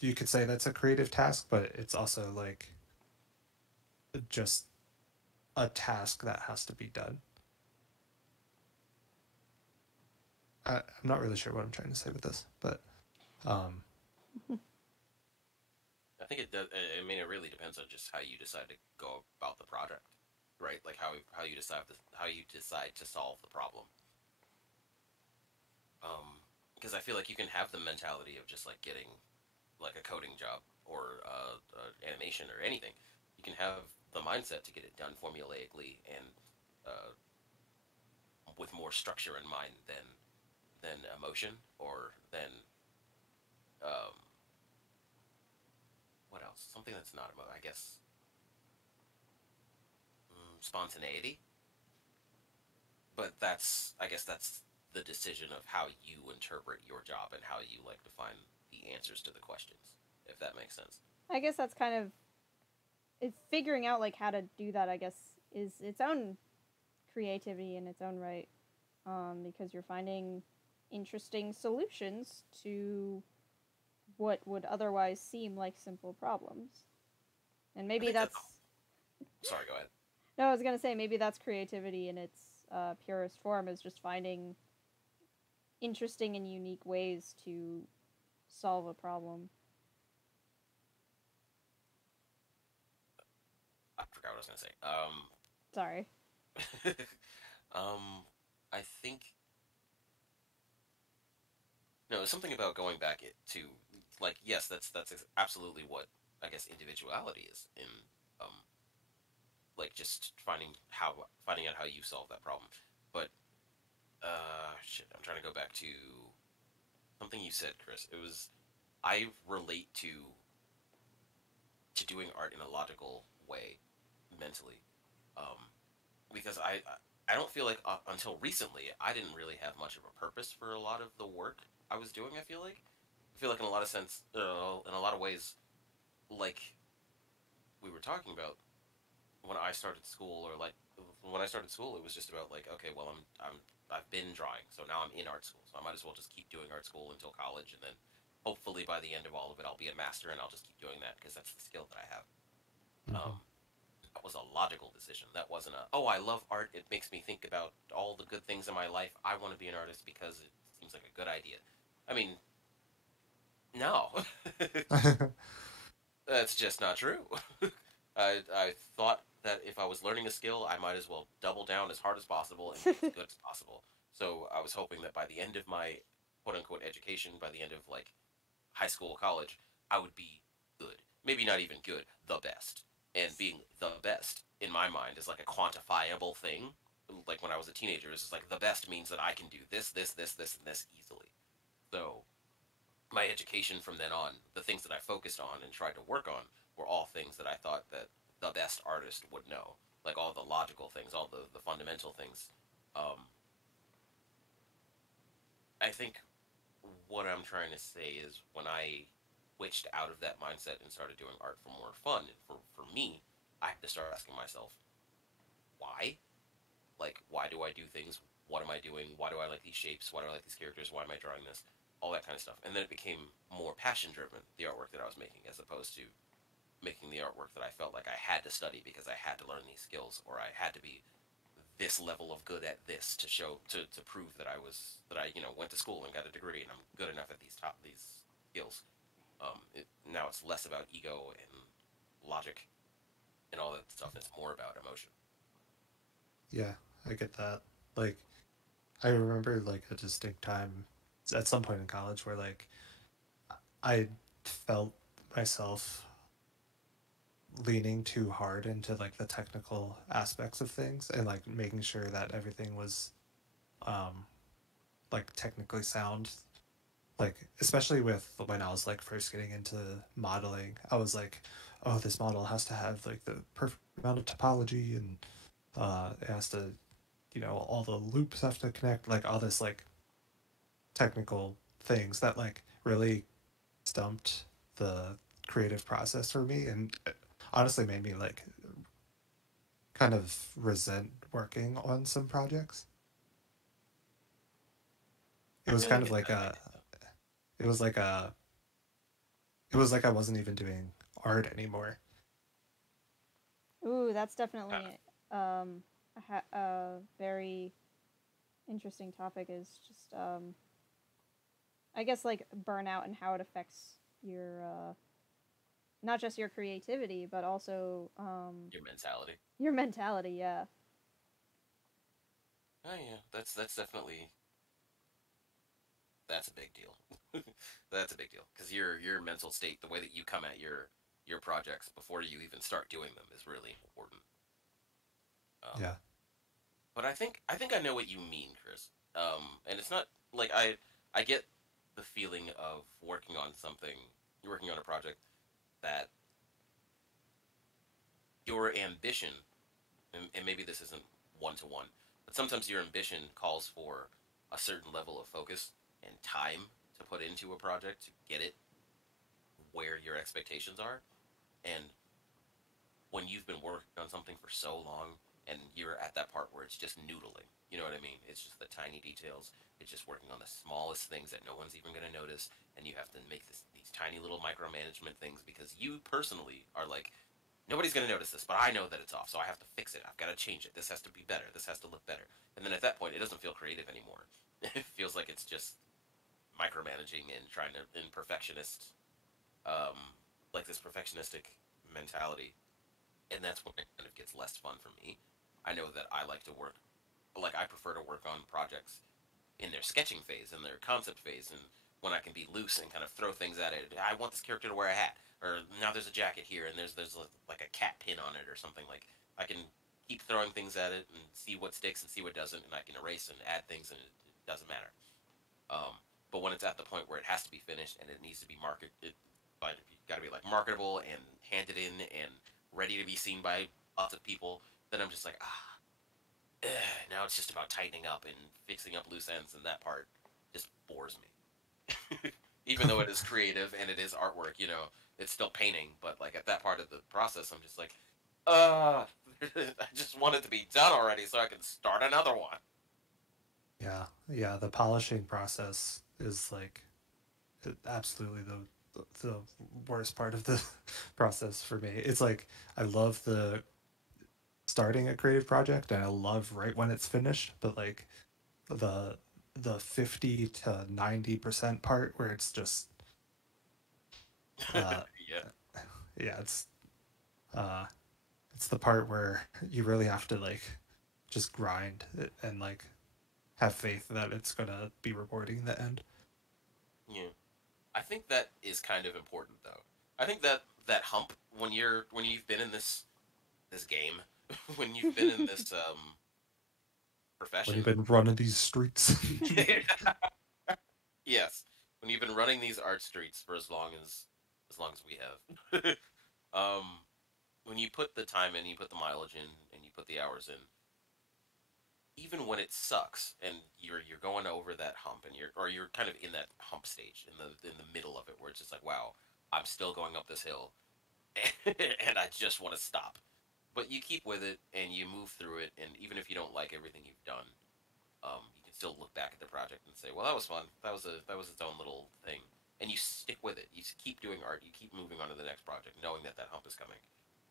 you could say that's a creative task, but it's also like just a task that has to be done. I'm not really sure what I'm trying to say with this, but um, I think it does. I mean, it really depends on just how you decide to go about the project, right? Like how you decide to solve the problem. Because I feel like you can have the mentality of just like getting like a coding job or animation or anything. You can have the mindset to get it done formulaically and uh, with more structure in mind than emotion or than um, what else? Something that's not I guess spontaneity. But I guess that's the decision of how you interpret your job and how you like to find the answers to the questions, if that makes sense. I guess that's kind of it's figuring out like how to do that. I guess is its own creativity in its own right, because you're finding interesting solutions to what would otherwise seem like simple problems. And I maybe think that. that's Sorry, go ahead. no, I was gonna say maybe that's creativity in its purest form is just finding interesting and unique ways to solve a problem. I forgot what I was gonna say. Sorry. um, I think no, something about going back to like yes, that's absolutely what I guess individuality is in um like just finding out how you solve that problem. But shit, I'm trying to go back to something you said, Chris. It was I relate to doing art in a logical way mentally, um, because I don't feel like until recently I didn't really have much of a purpose for a lot of the work I was doing. I feel like in a lot of sense, in a lot of ways, like we were talking about when I started school, or like when I started school, it was just about like okay, well I've been drawing, so now I'm in art school, so I might as well just keep doing art school until college, and then hopefully by the end of all of it, I'll be a master, and I'll just keep doing that because that's the skill that I have. mhm. Um, that was a logical decision. That wasn't a oh I love art. It makes me think about all the good things in my life. I want to be an artist because it seems like a good idea. I mean, no, that's just not true. I thought that if I was learning a skill, I might as well double down as hard as possible and be as good as possible. So I was hoping that by the end of my quote unquote education, by the end of like high school, college, I would be good. Maybe not even good, the best. And being the best in my mind is like a quantifiable thing. Like when I was a teenager, it's just like the best means that I can do this, and this easily. So my education from then on, the things that I focused on and tried to work on were all things that I thought that the best artist would know. Like all the logical things, all the fundamental things. Um, I think what I'm trying to say is when I switched out of that mindset and started doing art for more fun, for me, I had to start asking myself, why? Like, why do I do things? What am I doing? Why do I like these shapes? Why do I like these characters? Why am I drawing this? All that kind of stuff. And then it became more passion driven, the artwork that I was making, as opposed to making the artwork that I felt like I had to study because I had to learn these skills, or I had to be this level of good at this to show to prove that I went to school and got a degree and I'm good enough at these skills. Now it's less about ego and logic and all that stuff. It's more about emotion. Yeah, I get that. Like, I remember like a distinct time at some point in college where like I felt myself leaning too hard into like the technical aspects of things and like making sure that everything was um like technically sound, like especially with when I was like first getting into modeling. I was like, oh, this model has to have like the perfect amount of topology, and it has to, all the loops have to connect, like all this like technical things that like really stumped the creative process for me, and honestly made me like kind of resent working on some projects. It I was feel like kind of like a it was like a it was like I wasn't even doing art anymore. Ooh, that's uh, definitely a very interesting topic. Is just I guess like burnout and how it affects your not just your creativity, but also your mentality. your mentality. Yeah. Oh yeah, that's definitely that's a big deal. That's a big deal because your mental state, the way that you come at your projects before you even start doing them, is really important. Um, Yeah. but I think I know what you mean, Chris. And it's not like I get the feeling of working on something, you're working on a project that your ambition, and maybe this isn't one to one, but sometimes your ambition calls for a certain level of focus and time to put into a project to get it where your expectations are. And when you've been working on something for so long and you're at that part where it's just noodling, you know what I mean? It's just the tiny details. It's just working on the smallest things that no one's even going to notice, and you have to make these tiny little micromanagement things because you personally are like, nobody's going to notice this, but I know that it's off, so I have to fix it. I've got to change it. This has to be better. This has to look better. And then at that point, it doesn't feel creative anymore. It feels like it's just micromanaging and trying to, in perfectionist, um, like this perfectionistic mentality, and that's when it kind of gets less fun for me. I know that I like to work, like I prefer to work on projects in their sketching phase, in their concept phase, and when I can be loose and kind of throw things at it. I want this character to wear a hat, or now there's a jacket here, and there's like a cat pin on it, or something. Like I can keep throwing things at it and see what sticks and see what doesn't, and I can erase and add things, and it doesn't matter. Um, but when it's at the point where it has to be finished and it needs to be but you got to be like marketable and handed in and ready to be seen by lots of people, then I'm just like, now it's just about tightening up and fixing up loose ends, and that part just bores me. Even though it is creative and it is artwork, it's still painting, but like at that part of the process, I'm just like, I just want it to be done already so I can start another one. Yeah. Yeah, the polishing process is like absolutely the worst part of the process for me. It's like I love the starting a creative project and I love right when it's finished, but like the the 50 to 90% part where it's just uh Yeah. yeah, uh it's the part where you really have to like just grind it and like have faith that it's gonna be rewarding in the end. Yeah. I think that is kind of important though. I think that that hump when you've been in this game, when you've been in this When profession, you've been running these streets. yes, when you've been running these art streets for as long as we have, um, when you put the time in, you put the mileage in, and you put the hours in, even when it sucks and you're going over that hump and you're kind of in that hump stage in the middle of it where it's just like, wow, I'm still going up this hill and I just want to stop. But you keep with it and you move through it, and even if you don't like everything you've done, you can still look back at the project and say, well, that was fun. That was its own little thing. and you stick with it. You keep doing art. You keep moving on to the next project, knowing that that hump is coming.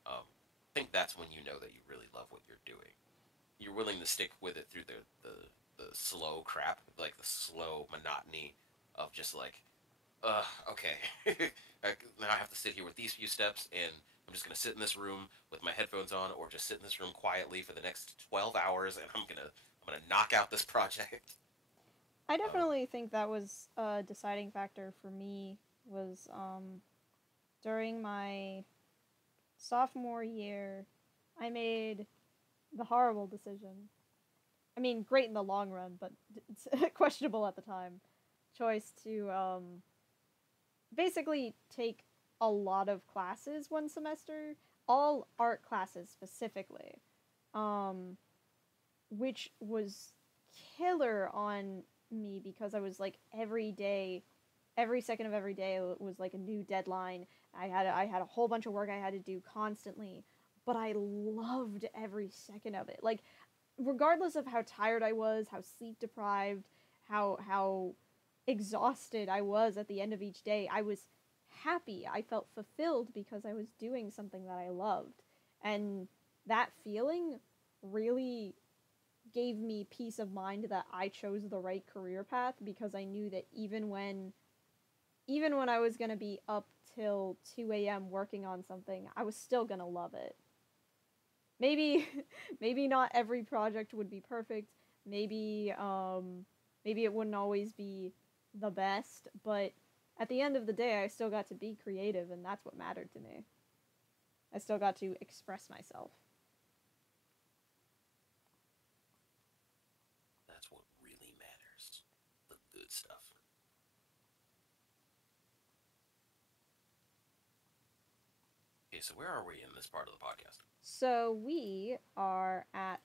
I think that's when you know that you really love what you're doing. You're willing to stick with it through the slow crap, like the slow monotony of just like, okay, now I have to sit here with these few steps, and I'm just gonna sit in this room with my headphones on, or just sit in this room quietly for the next 12 hours, and I'm gonna knock out this project. I Um, definitely think that was a deciding factor for me was during my sophomore year, I made the horrible decision. I mean, great in the long run, but it's questionable at the time. Choice to basically take a lot of classes one semester, all art classes specifically, um, which was killer on me because I was like every day, every second of every day was like a new deadline. I had a whole bunch of work I had to do constantly, but I loved every second of it. Like regardless of how tired I was, how sleep deprived, how exhausted I was at the end of each day, I was happy. I felt fulfilled because I was doing something that I loved. And that feeling really gave me peace of mind that I chose the right career path because I knew that even when I was going to be up till 2 a.m. working on something, I was still going to love it. Maybe maybe not every project would be perfect. Maybe it wouldn't always be the best, but at the end of the day I still got to be creative and that's what mattered to me. I still got to express myself. that's what really matters. The good stuff. Okay, so where are we in this part of the podcast? So we are at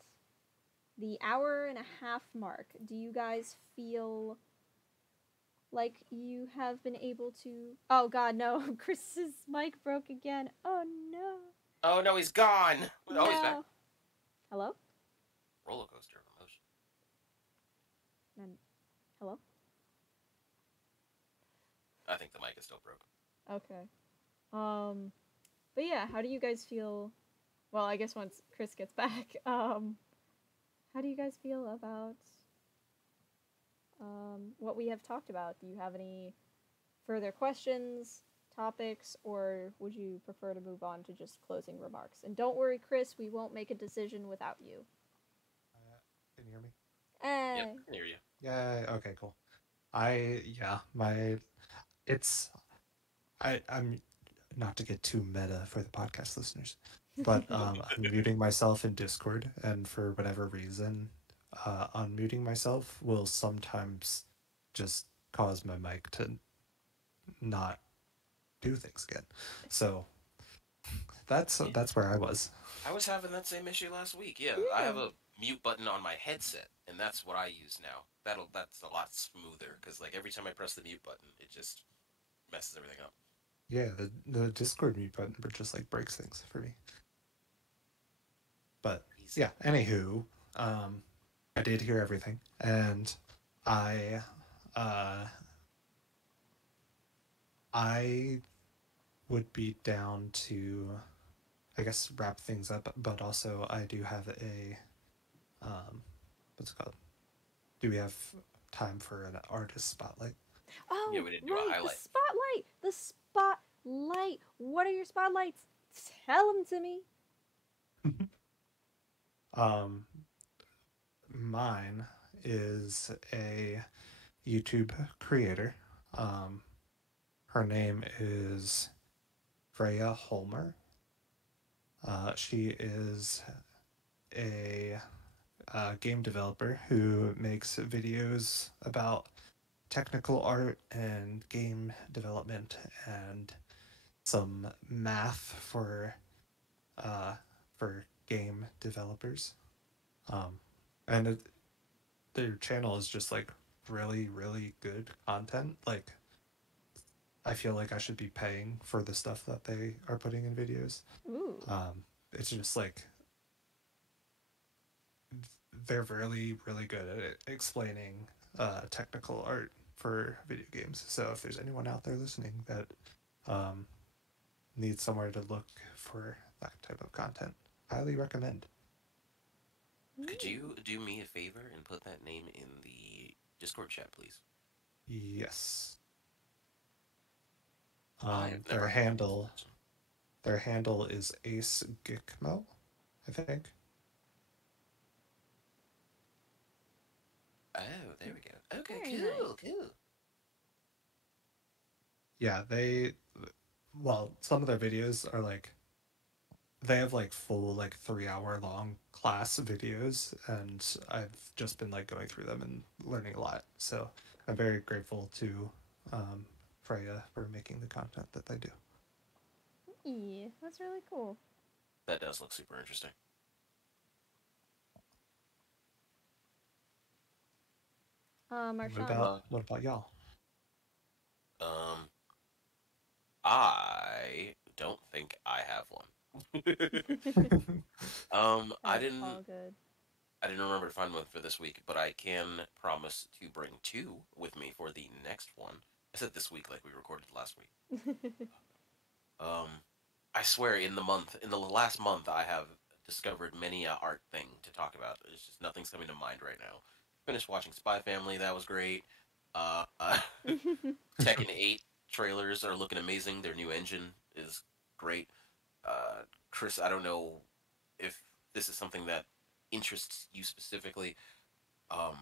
the hour and a half mark. Do you guys feel like you have been able to? Oh god, no. Chris's mic broke again. Oh no. Oh no, he's gone. Oh, he's back. No. Hello? Roller coaster of emotion. And hello? I think the mic is still broken. Okay. But yeah, how do you guys feel? Well, I guess once Chris gets back, how do you guys feel about what we have talked about? Do you have any further questions, topics, or would you prefer to move on to just closing remarks? And don't worry, Chris, we won't make a decision without you. Can you hear me? Yep, Hey. I can hear you. Yeah. Okay. Cool. Yeah. It's I'm not to get too meta for the podcast listeners, but I'm muting myself in Discord, and for whatever reason, unmuting myself will sometimes just cause my mic to not do things again. So that's where I was. I was having that same issue last week. Yeah, I Yeah. have a mute button on my headset, and that's what I use now. That's a lot smoother because like every time I press the mute button, it just messes everything up. Yeah, the Discord mute button just like breaks things for me. But Easy. yeah, anywho, I did hear everything, and I uh I would be down to, I guess, wrap things up, but also I do have a what's it called? Do we have time for an artist spotlight? Yeah, Oh, we didn't do a right, the highlight. spotlight! The spotlight! What are your spotlights? Tell them to me. Um, Mine is a YouTube creator. Her name is Freya Holmer. She is a game developer who makes videos about technical art and game development and some math for game developers. Um, and their channel is just like really really good content. Like I feel like I should be paying for the stuff that they are putting in videos. Ooh. It's just like they're really really good at explaining technical art for video games. So if there's anyone out there listening that um, needs somewhere to look for that type of content, highly recommend. Could you do me a favor and put that name in the Discord chat, please? Yes. I've Their never had handle that. their handle is Ace Gikmo, I think. Oh, there we go. Okay, Very cool, nice. cool. Yeah, some of their videos are like they have like full like 3 hour long class videos, and I've just been like going through them and learning a lot. So I'm very grateful to um, Freya for making the content that they do. Yeah, that's really cool. That does look super interesting. Marshawn. What about y'all? Um, I don't think I have one. I That's didn't. all good. I didn't remember to find one for this week, but I can promise to bring two with me for the next one. I said this week like we recorded last week. Um, I swear, in the last month, I have discovered many a art thing to talk about. It's just nothing's coming to mind right now. Finished watching Spy Family. That was great. Uh, uh Tekken 8 trailers are looking amazing. Their new engine is great. Chris, I don't know if this is something that interests you specifically, um,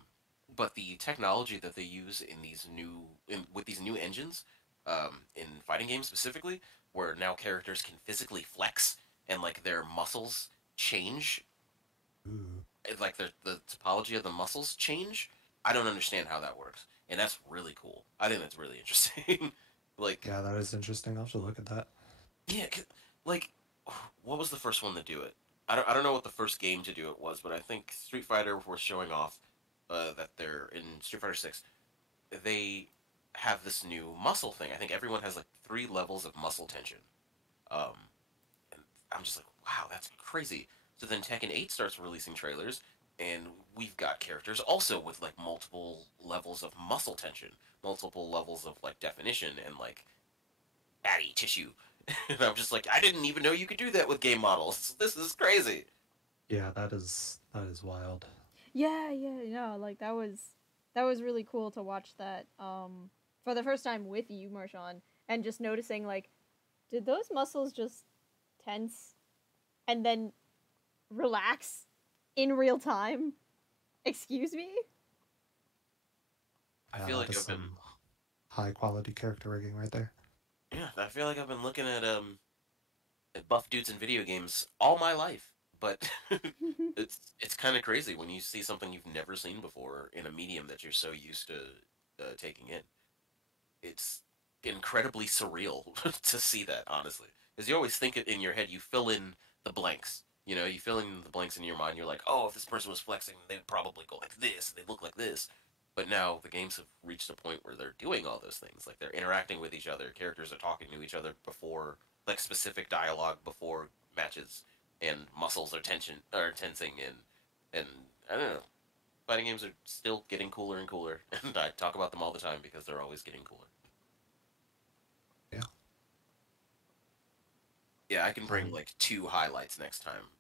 but the technology that they use with these new engines, in fighting games specifically, where now characters can physically flex and like their muscles change, Ooh. like the topology of the muscles change. I don't understand how that works, and that's really cool. I think that's really interesting. Like, Yeah, that is interesting. I'll have to look at that. yeah, like, what was the first one to do it? I don't know what the first game to do it was, but I think Street Fighter was showing off that they're in Street Fighter 6. They have this new muscle thing. I think everyone has like 3 levels of muscle tension. Um, and I'm just like, wow, that's crazy. So then Tekken 8 starts releasing trailers, and we've got characters also with like multiple levels of muscle tension, multiple levels of like definition and like fatty tissue. And I'm just like, I didn't even know you could do that with game models. This is crazy. Yeah, that is wild. Yeah, yeah, no, like that was really cool to watch that for the first time with you, Marshawn, and just noticing like did those muscles just tense and then relax in real time? Excuse me? I Yeah, feel that like is I've been some high quality character rigging right there. yeah, I feel like I've been looking at buff dudes in video games all my life. But it's kind of crazy when you see something you've never seen before in a medium that you're so used to taking in. It's incredibly surreal to see that, honestly. Because you always think it in your head, you fill in the blanks. You know, you fill in the blanks in your mind. You're like, oh, if this person was flexing, they'd probably go like this. They look like this. But now the games have reached a point where they're doing all those things. Like they're interacting with each other. Characters are talking to each other before, like specific dialogue before matches, and muscles are tensing, and I don't know. Fighting games are still getting cooler and cooler, and I talk about them all the time because they're always getting cooler. Yeah. Yeah, I can bring Um, like 2 highlights next time,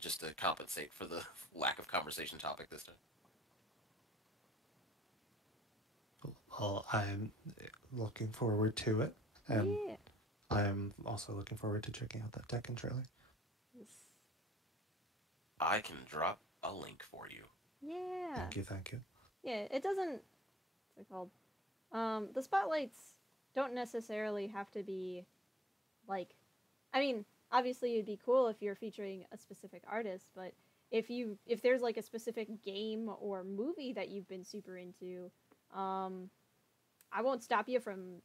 just to compensate for the lack of conversation topic this time. well, I'm looking forward to it, and Yeah. I'm also looking forward to checking out that Tekken trailer. Yes. I can drop a link for you. Yeah. Thank you. Yeah, it doesn't what's it called? The spotlights don't necessarily have to be like I mean, obviously it'd be cool if you're featuring a specific artist, but if there's like a specific game or movie that you've been super into, um I won't stop you from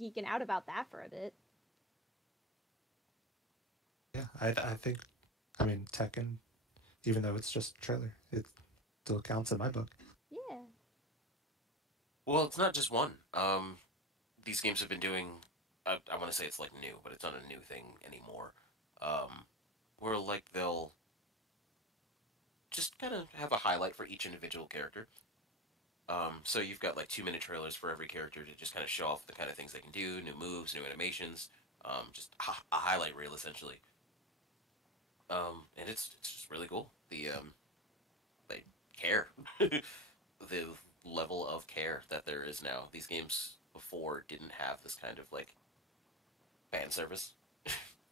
geeking out about that for a bit. Yeah, I think, I mean, Tekken, even though it's just a trailer, it still counts in my book. Yeah. Well, it's not just one. These games have been doing. I want to say it's like new, but it's not a new thing anymore. Um, where like they'll just kind of have a highlight for each individual character. So you've got like 2 minute trailers for every character to just kind of show off the kind of things they can do, new moves, new animations, just a highlight reel essentially. And it's just really cool. They care, the level of care that there is now. These games before didn't have this kind of like fan service.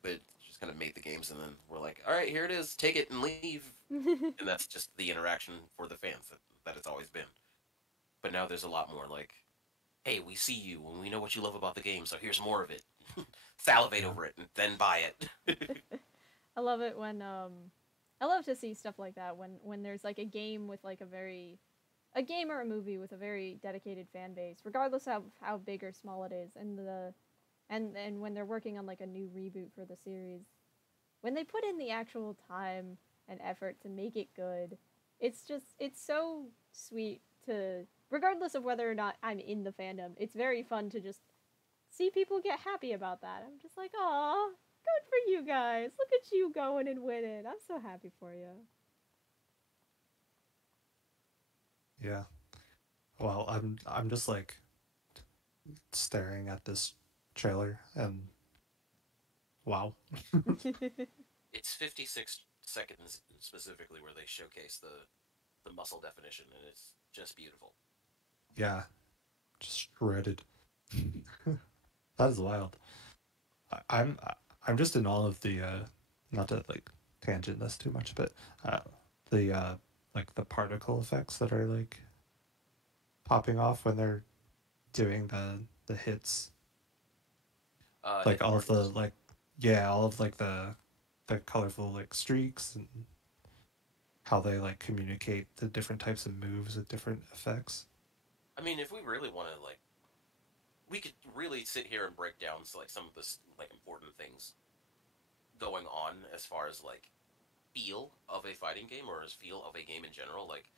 They just kind of made the games and then we're like, all right, here it is, take it and leave. And that's just the interaction for the fans that it's always been. But now there's a lot more like, hey, we see you and we know what you love about the game, so here's more of it. Salivate Yeah. over it and then buy it. I love it when I love to see stuff like that when there's like a game with like a game or a movie with a very dedicated fan base, regardless of how big or small it is, and when they're working on like a new reboot for the series, when they put in the actual time and effort to make it good, it's so sweet to, regardless of whether or not I'm in the fandom, it's very fun to just see people get happy about that. I'm just like, aw, good for you guys. Look at you going and winning. I'm so happy for you. Yeah. Well, I'm just like staring at this trailer and wow. It's 56 seconds specifically where they showcase the muscle definition, and it's just beautiful. Yeah. Just shredded. That is wild. I'm just in all of the not to like tangent this too much, but the like the particle effects that are like popping off when they're doing the hits, like Hit all of the particles. like yeah, all of like the colorful like streaks and how they like communicate the different types of moves with different effects. I mean, if we really want to like, we could really sit here and break down like some of the like important things going on as far as like feel of a fighting game or as feel of a game in general. Like,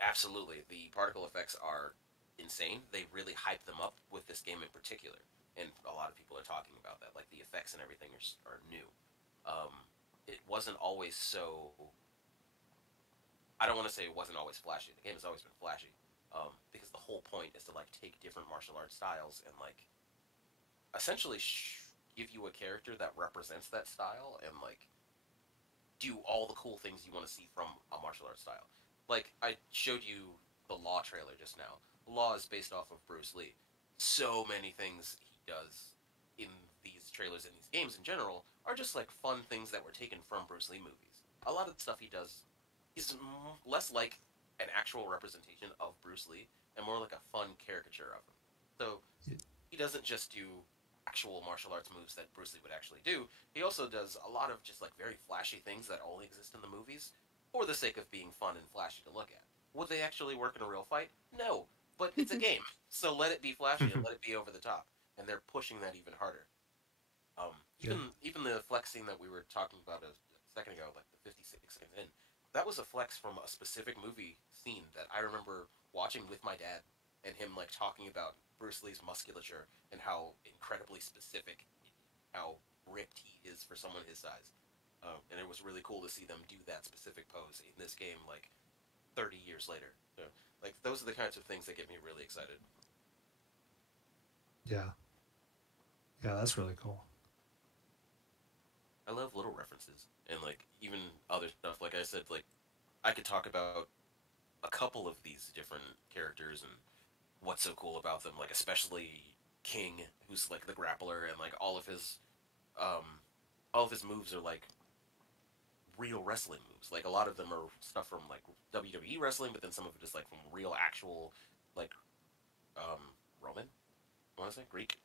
absolutely, the particle effects are insane. They really hype them up with this game in particular, and a lot of people are talking about that. Like the effects and everything are new. Um, it wasn't always so. I don't want to say it wasn't always flashy. The game has always been flashy, because the whole point is to like take different martial arts styles and like essentially give you a character that represents that style and like do all the cool things you want to see from a martial arts style. Like I showed you the Law trailer just now. Law is based off of Bruce Lee. So many things he does in these trailers and these games in general are just like fun things that were taken from Bruce Lee movies. A lot of the stuff he does is less like an actual representation of Bruce Lee and more like a fun caricature of him. So he doesn't just do actual martial arts moves that Bruce Lee would actually do. He also does a lot of just like very flashy things that only exist in the movies for the sake of being fun and flashy to look at. Would they actually work in a real fight? No, but it's a game, so let it be flashy and let it be over the top. And they're pushing that even harder. Yeah. Even the flex scene that we were talking about a second ago, like the 56 seconds in, that was a flex from a specific movie scene that I remember watching with my dad and him like talking about Bruce Lee's musculature and how incredibly specific, how ripped he is for someone his size. And it was really cool to see them do that specific pose in this game, like 30 years later. So, like those are the kinds of things that get me really excited. Yeah. Yeah, that's really cool. I love little references and like even other stuff. Like I said, like I could talk about a couple of these different characters and what's so cool about them. Like especially King, who's like the grappler, and like um, all of his moves are like real wrestling moves. Like a lot of them are stuff from like WWE wrestling, but then some of it is like from real actual like um, Roman, I want to say Greek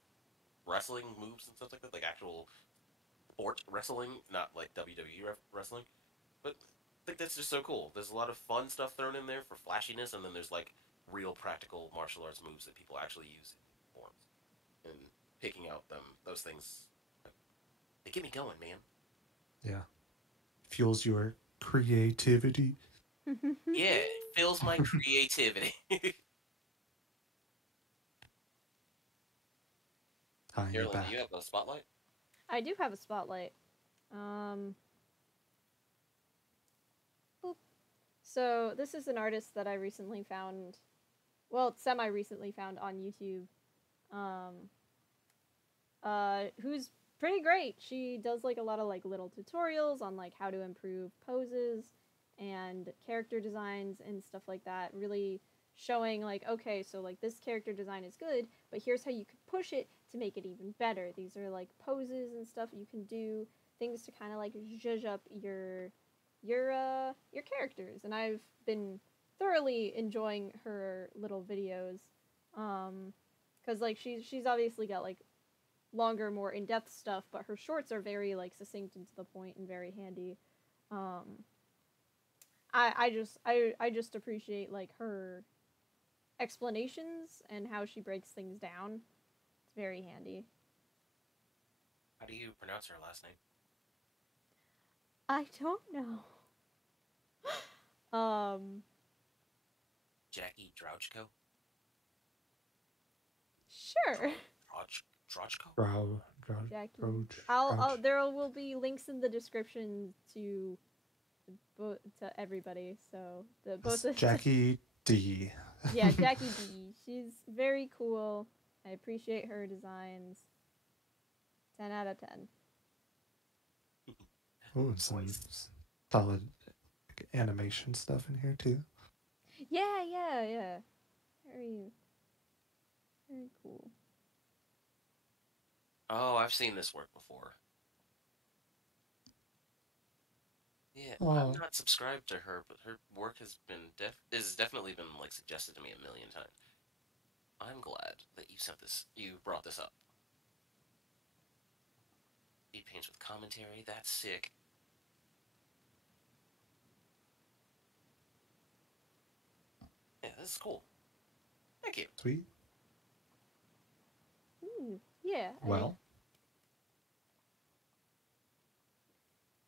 wrestling moves and stuff like that. Like actual sport wrestling, not like WWE wrestling. But I think that's just so cool. There's a lot of fun stuff thrown in there for flashiness, and then there's like real practical martial arts moves that people actually use in forms. And picking out those things, they get me going, man. Yeah. Fuels your creativity. Yeah, it fills my creativity. Hi, you're Carolyn, do you back. have a spotlight? I do have a spotlight. Um, boop. So this is an artist that I recently found well, semi recently found on YouTube, who's pretty great. She does like a lot of like little tutorials on like how to improve poses and character designs and stuff like that. Really showing like, okay, so like this character design is good, but here's how you could push it to make it even better. These are like poses and stuff you can do, things to kind of like zhuzh up your characters. And I've been thoroughly enjoying her little videos, because like she's obviously got like longer, more in-depth stuff, but her shorts are very like succinct and to the point and very handy. um I just appreciate like her explanations and how she breaks things down. It's very handy. How do you pronounce her last name? I don't know. Jackie Drouchko? Sure. Drouchko? Jackie. Roach. There will be links in the description to everybody. So both of Jackie D. Yeah, Jackie D. She's very cool. I appreciate her designs. 10 out of 10. Ooh, some solid animation stuff in here too. Yeah. Very, very cool. Oh, I've seen this work before. Yeah, Oh. I'm not subscribed to her, but her work has definitely been like suggested to me a million times. I'm glad that you brought this up. He paints with commentary. That's sick. Yeah, this is cool. Thank you. Sweet. Ooh, yeah. Well.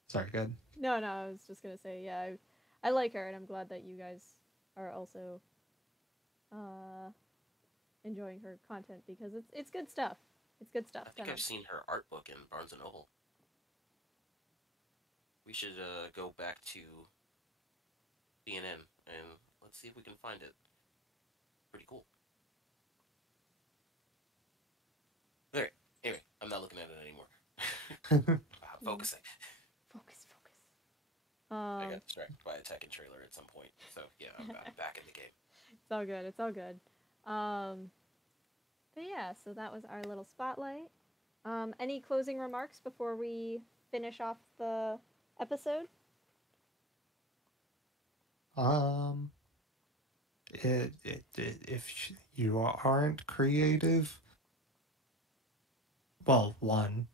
Sorry, go ahead. No, I was just gonna say, yeah, I like her, and I'm glad that you guys are also enjoying her content, because it's good stuff. It's good stuff. I think I've seen her art book in Barnes & Noble. We should go back to CNN and let's see if we can find it. Pretty cool. Alright, anyway, I'm not looking at it anymore. Focusing. Focus. I got distracted by a Tekken trailer at some point, so yeah, I'm back in the game. It's all good. But yeah, so that was our little spotlight. Any closing remarks before we finish off the episode? If you aren't creative, well, one,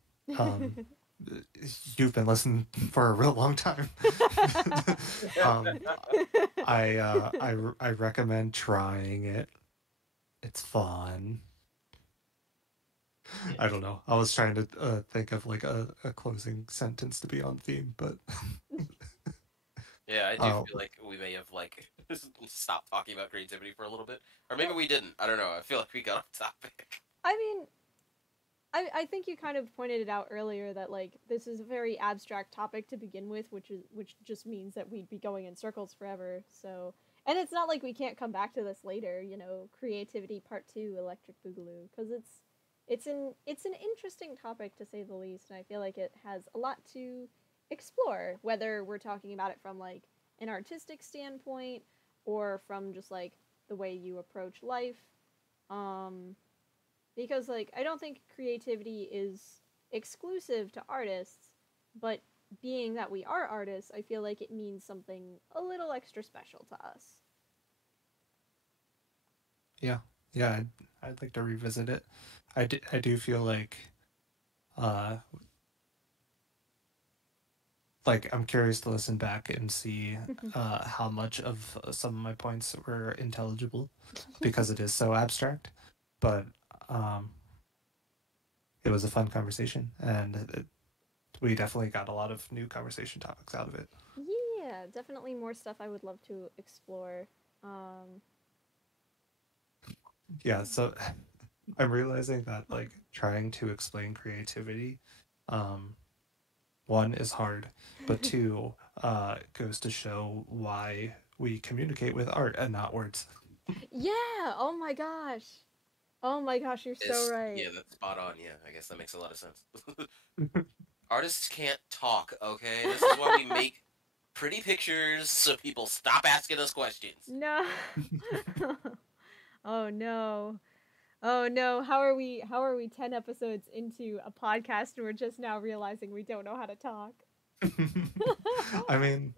you've been listening for a real long time. I recommend trying it. It's fun. I don't know. I was trying to think of like a closing sentence to be on theme, but yeah, I do feel like we may have like stopped talking about creativity for a little bit, or maybe we didn't. I don't know. I feel like we got off topic. I mean, I think you kind of pointed it out earlier that like this is a very abstract topic to begin with, which just means that we'd be going in circles forever. So, and it's not like we can't come back to this later. You know, creativity part 2, Electric Boogaloo, because it's an interesting topic to say the least, and I feel like it has a lot to explore, whether we're talking about it from like an artistic standpoint or from just like the way you approach life. Because like I don't think creativity is exclusive to artists, but being that we are artists, I feel like it means something a little extra special to us. yeah, I'd like to revisit it. I do feel like I'm curious to listen back and see how much of some of my points were intelligible, because it is so abstract. But it was a fun conversation, and we definitely got a lot of new conversation topics out of it. Yeah, definitely more stuff I would love to explore. Yeah, so I'm realizing that like trying to explain creativity, one is hard, but two goes to show why we communicate with art and not words. Yeah. Oh my gosh. Oh my gosh, you're so right. Yeah, that's spot on. Yeah, I guess that makes a lot of sense. Artists can't talk, okay? This is why we make pretty pictures so people stop asking us questions. No. Oh no. Oh no. How are we 10 episodes into a podcast and we're just now realizing we don't know how to talk? I mean,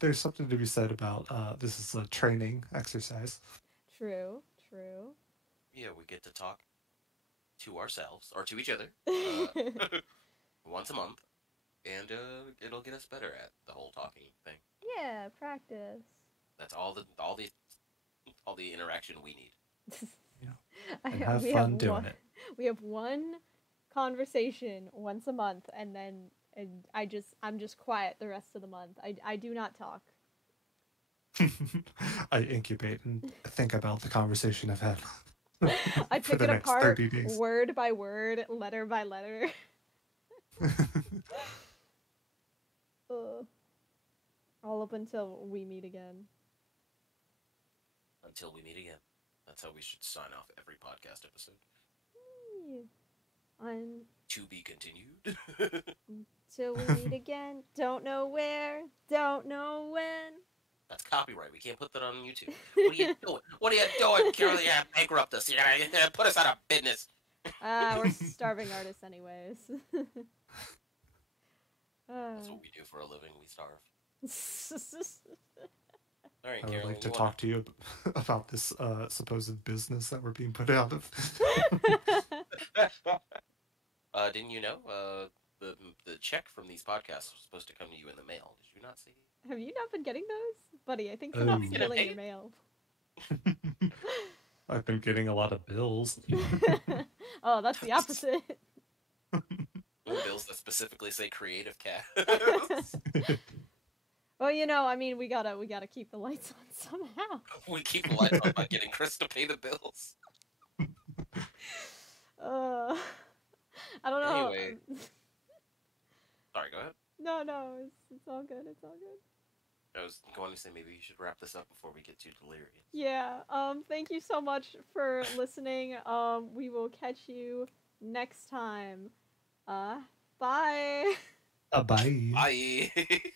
there's something to be said about this is a training exercise. True. True. Yeah, we get to talk to ourselves or to each other once a month, and it'll get us better at the whole talking thing. Yeah, practice. That's all the interaction we need. And have fun doing it. We have one conversation once a month, and I'm just quiet the rest of the month. I do not talk. I incubate and think about the conversation I've had. I for pick the it next apart 30 days. word by word, letter by letter. All up until we meet again. Until we meet again. That's how we should sign off every podcast episode. To be continued. Till we meet again. Don't know where. Don't know when. That's copyright. We can't put that on YouTube. What are you doing? What are you doing, Carol? You gotta bankrupt us. You gotta put us out of business. We're starving artists anyways. That's what we do for a living. We starve. All right, I would Carol. like to talk to you about this supposed business that we're being put out of. Didn't you know the check from these podcasts was supposed to come to you in the mail? Did you not see? Have you not been getting those? Buddy, I think you're not stealing your mail. I've been getting a lot of bills. Oh, that's the opposite. Bills that specifically say Creative Cast. Well, you know, I mean, we gotta keep the lights on somehow. We keep the lights on by getting Chris to pay the bills. I don't know. Anyway. Sorry, go ahead. No, it's all good. It's all good. I was going to say maybe you should wrap this up before we get too delirious. Yeah. Thank you so much for listening. We will catch you next time. Bye. Bye. Bye.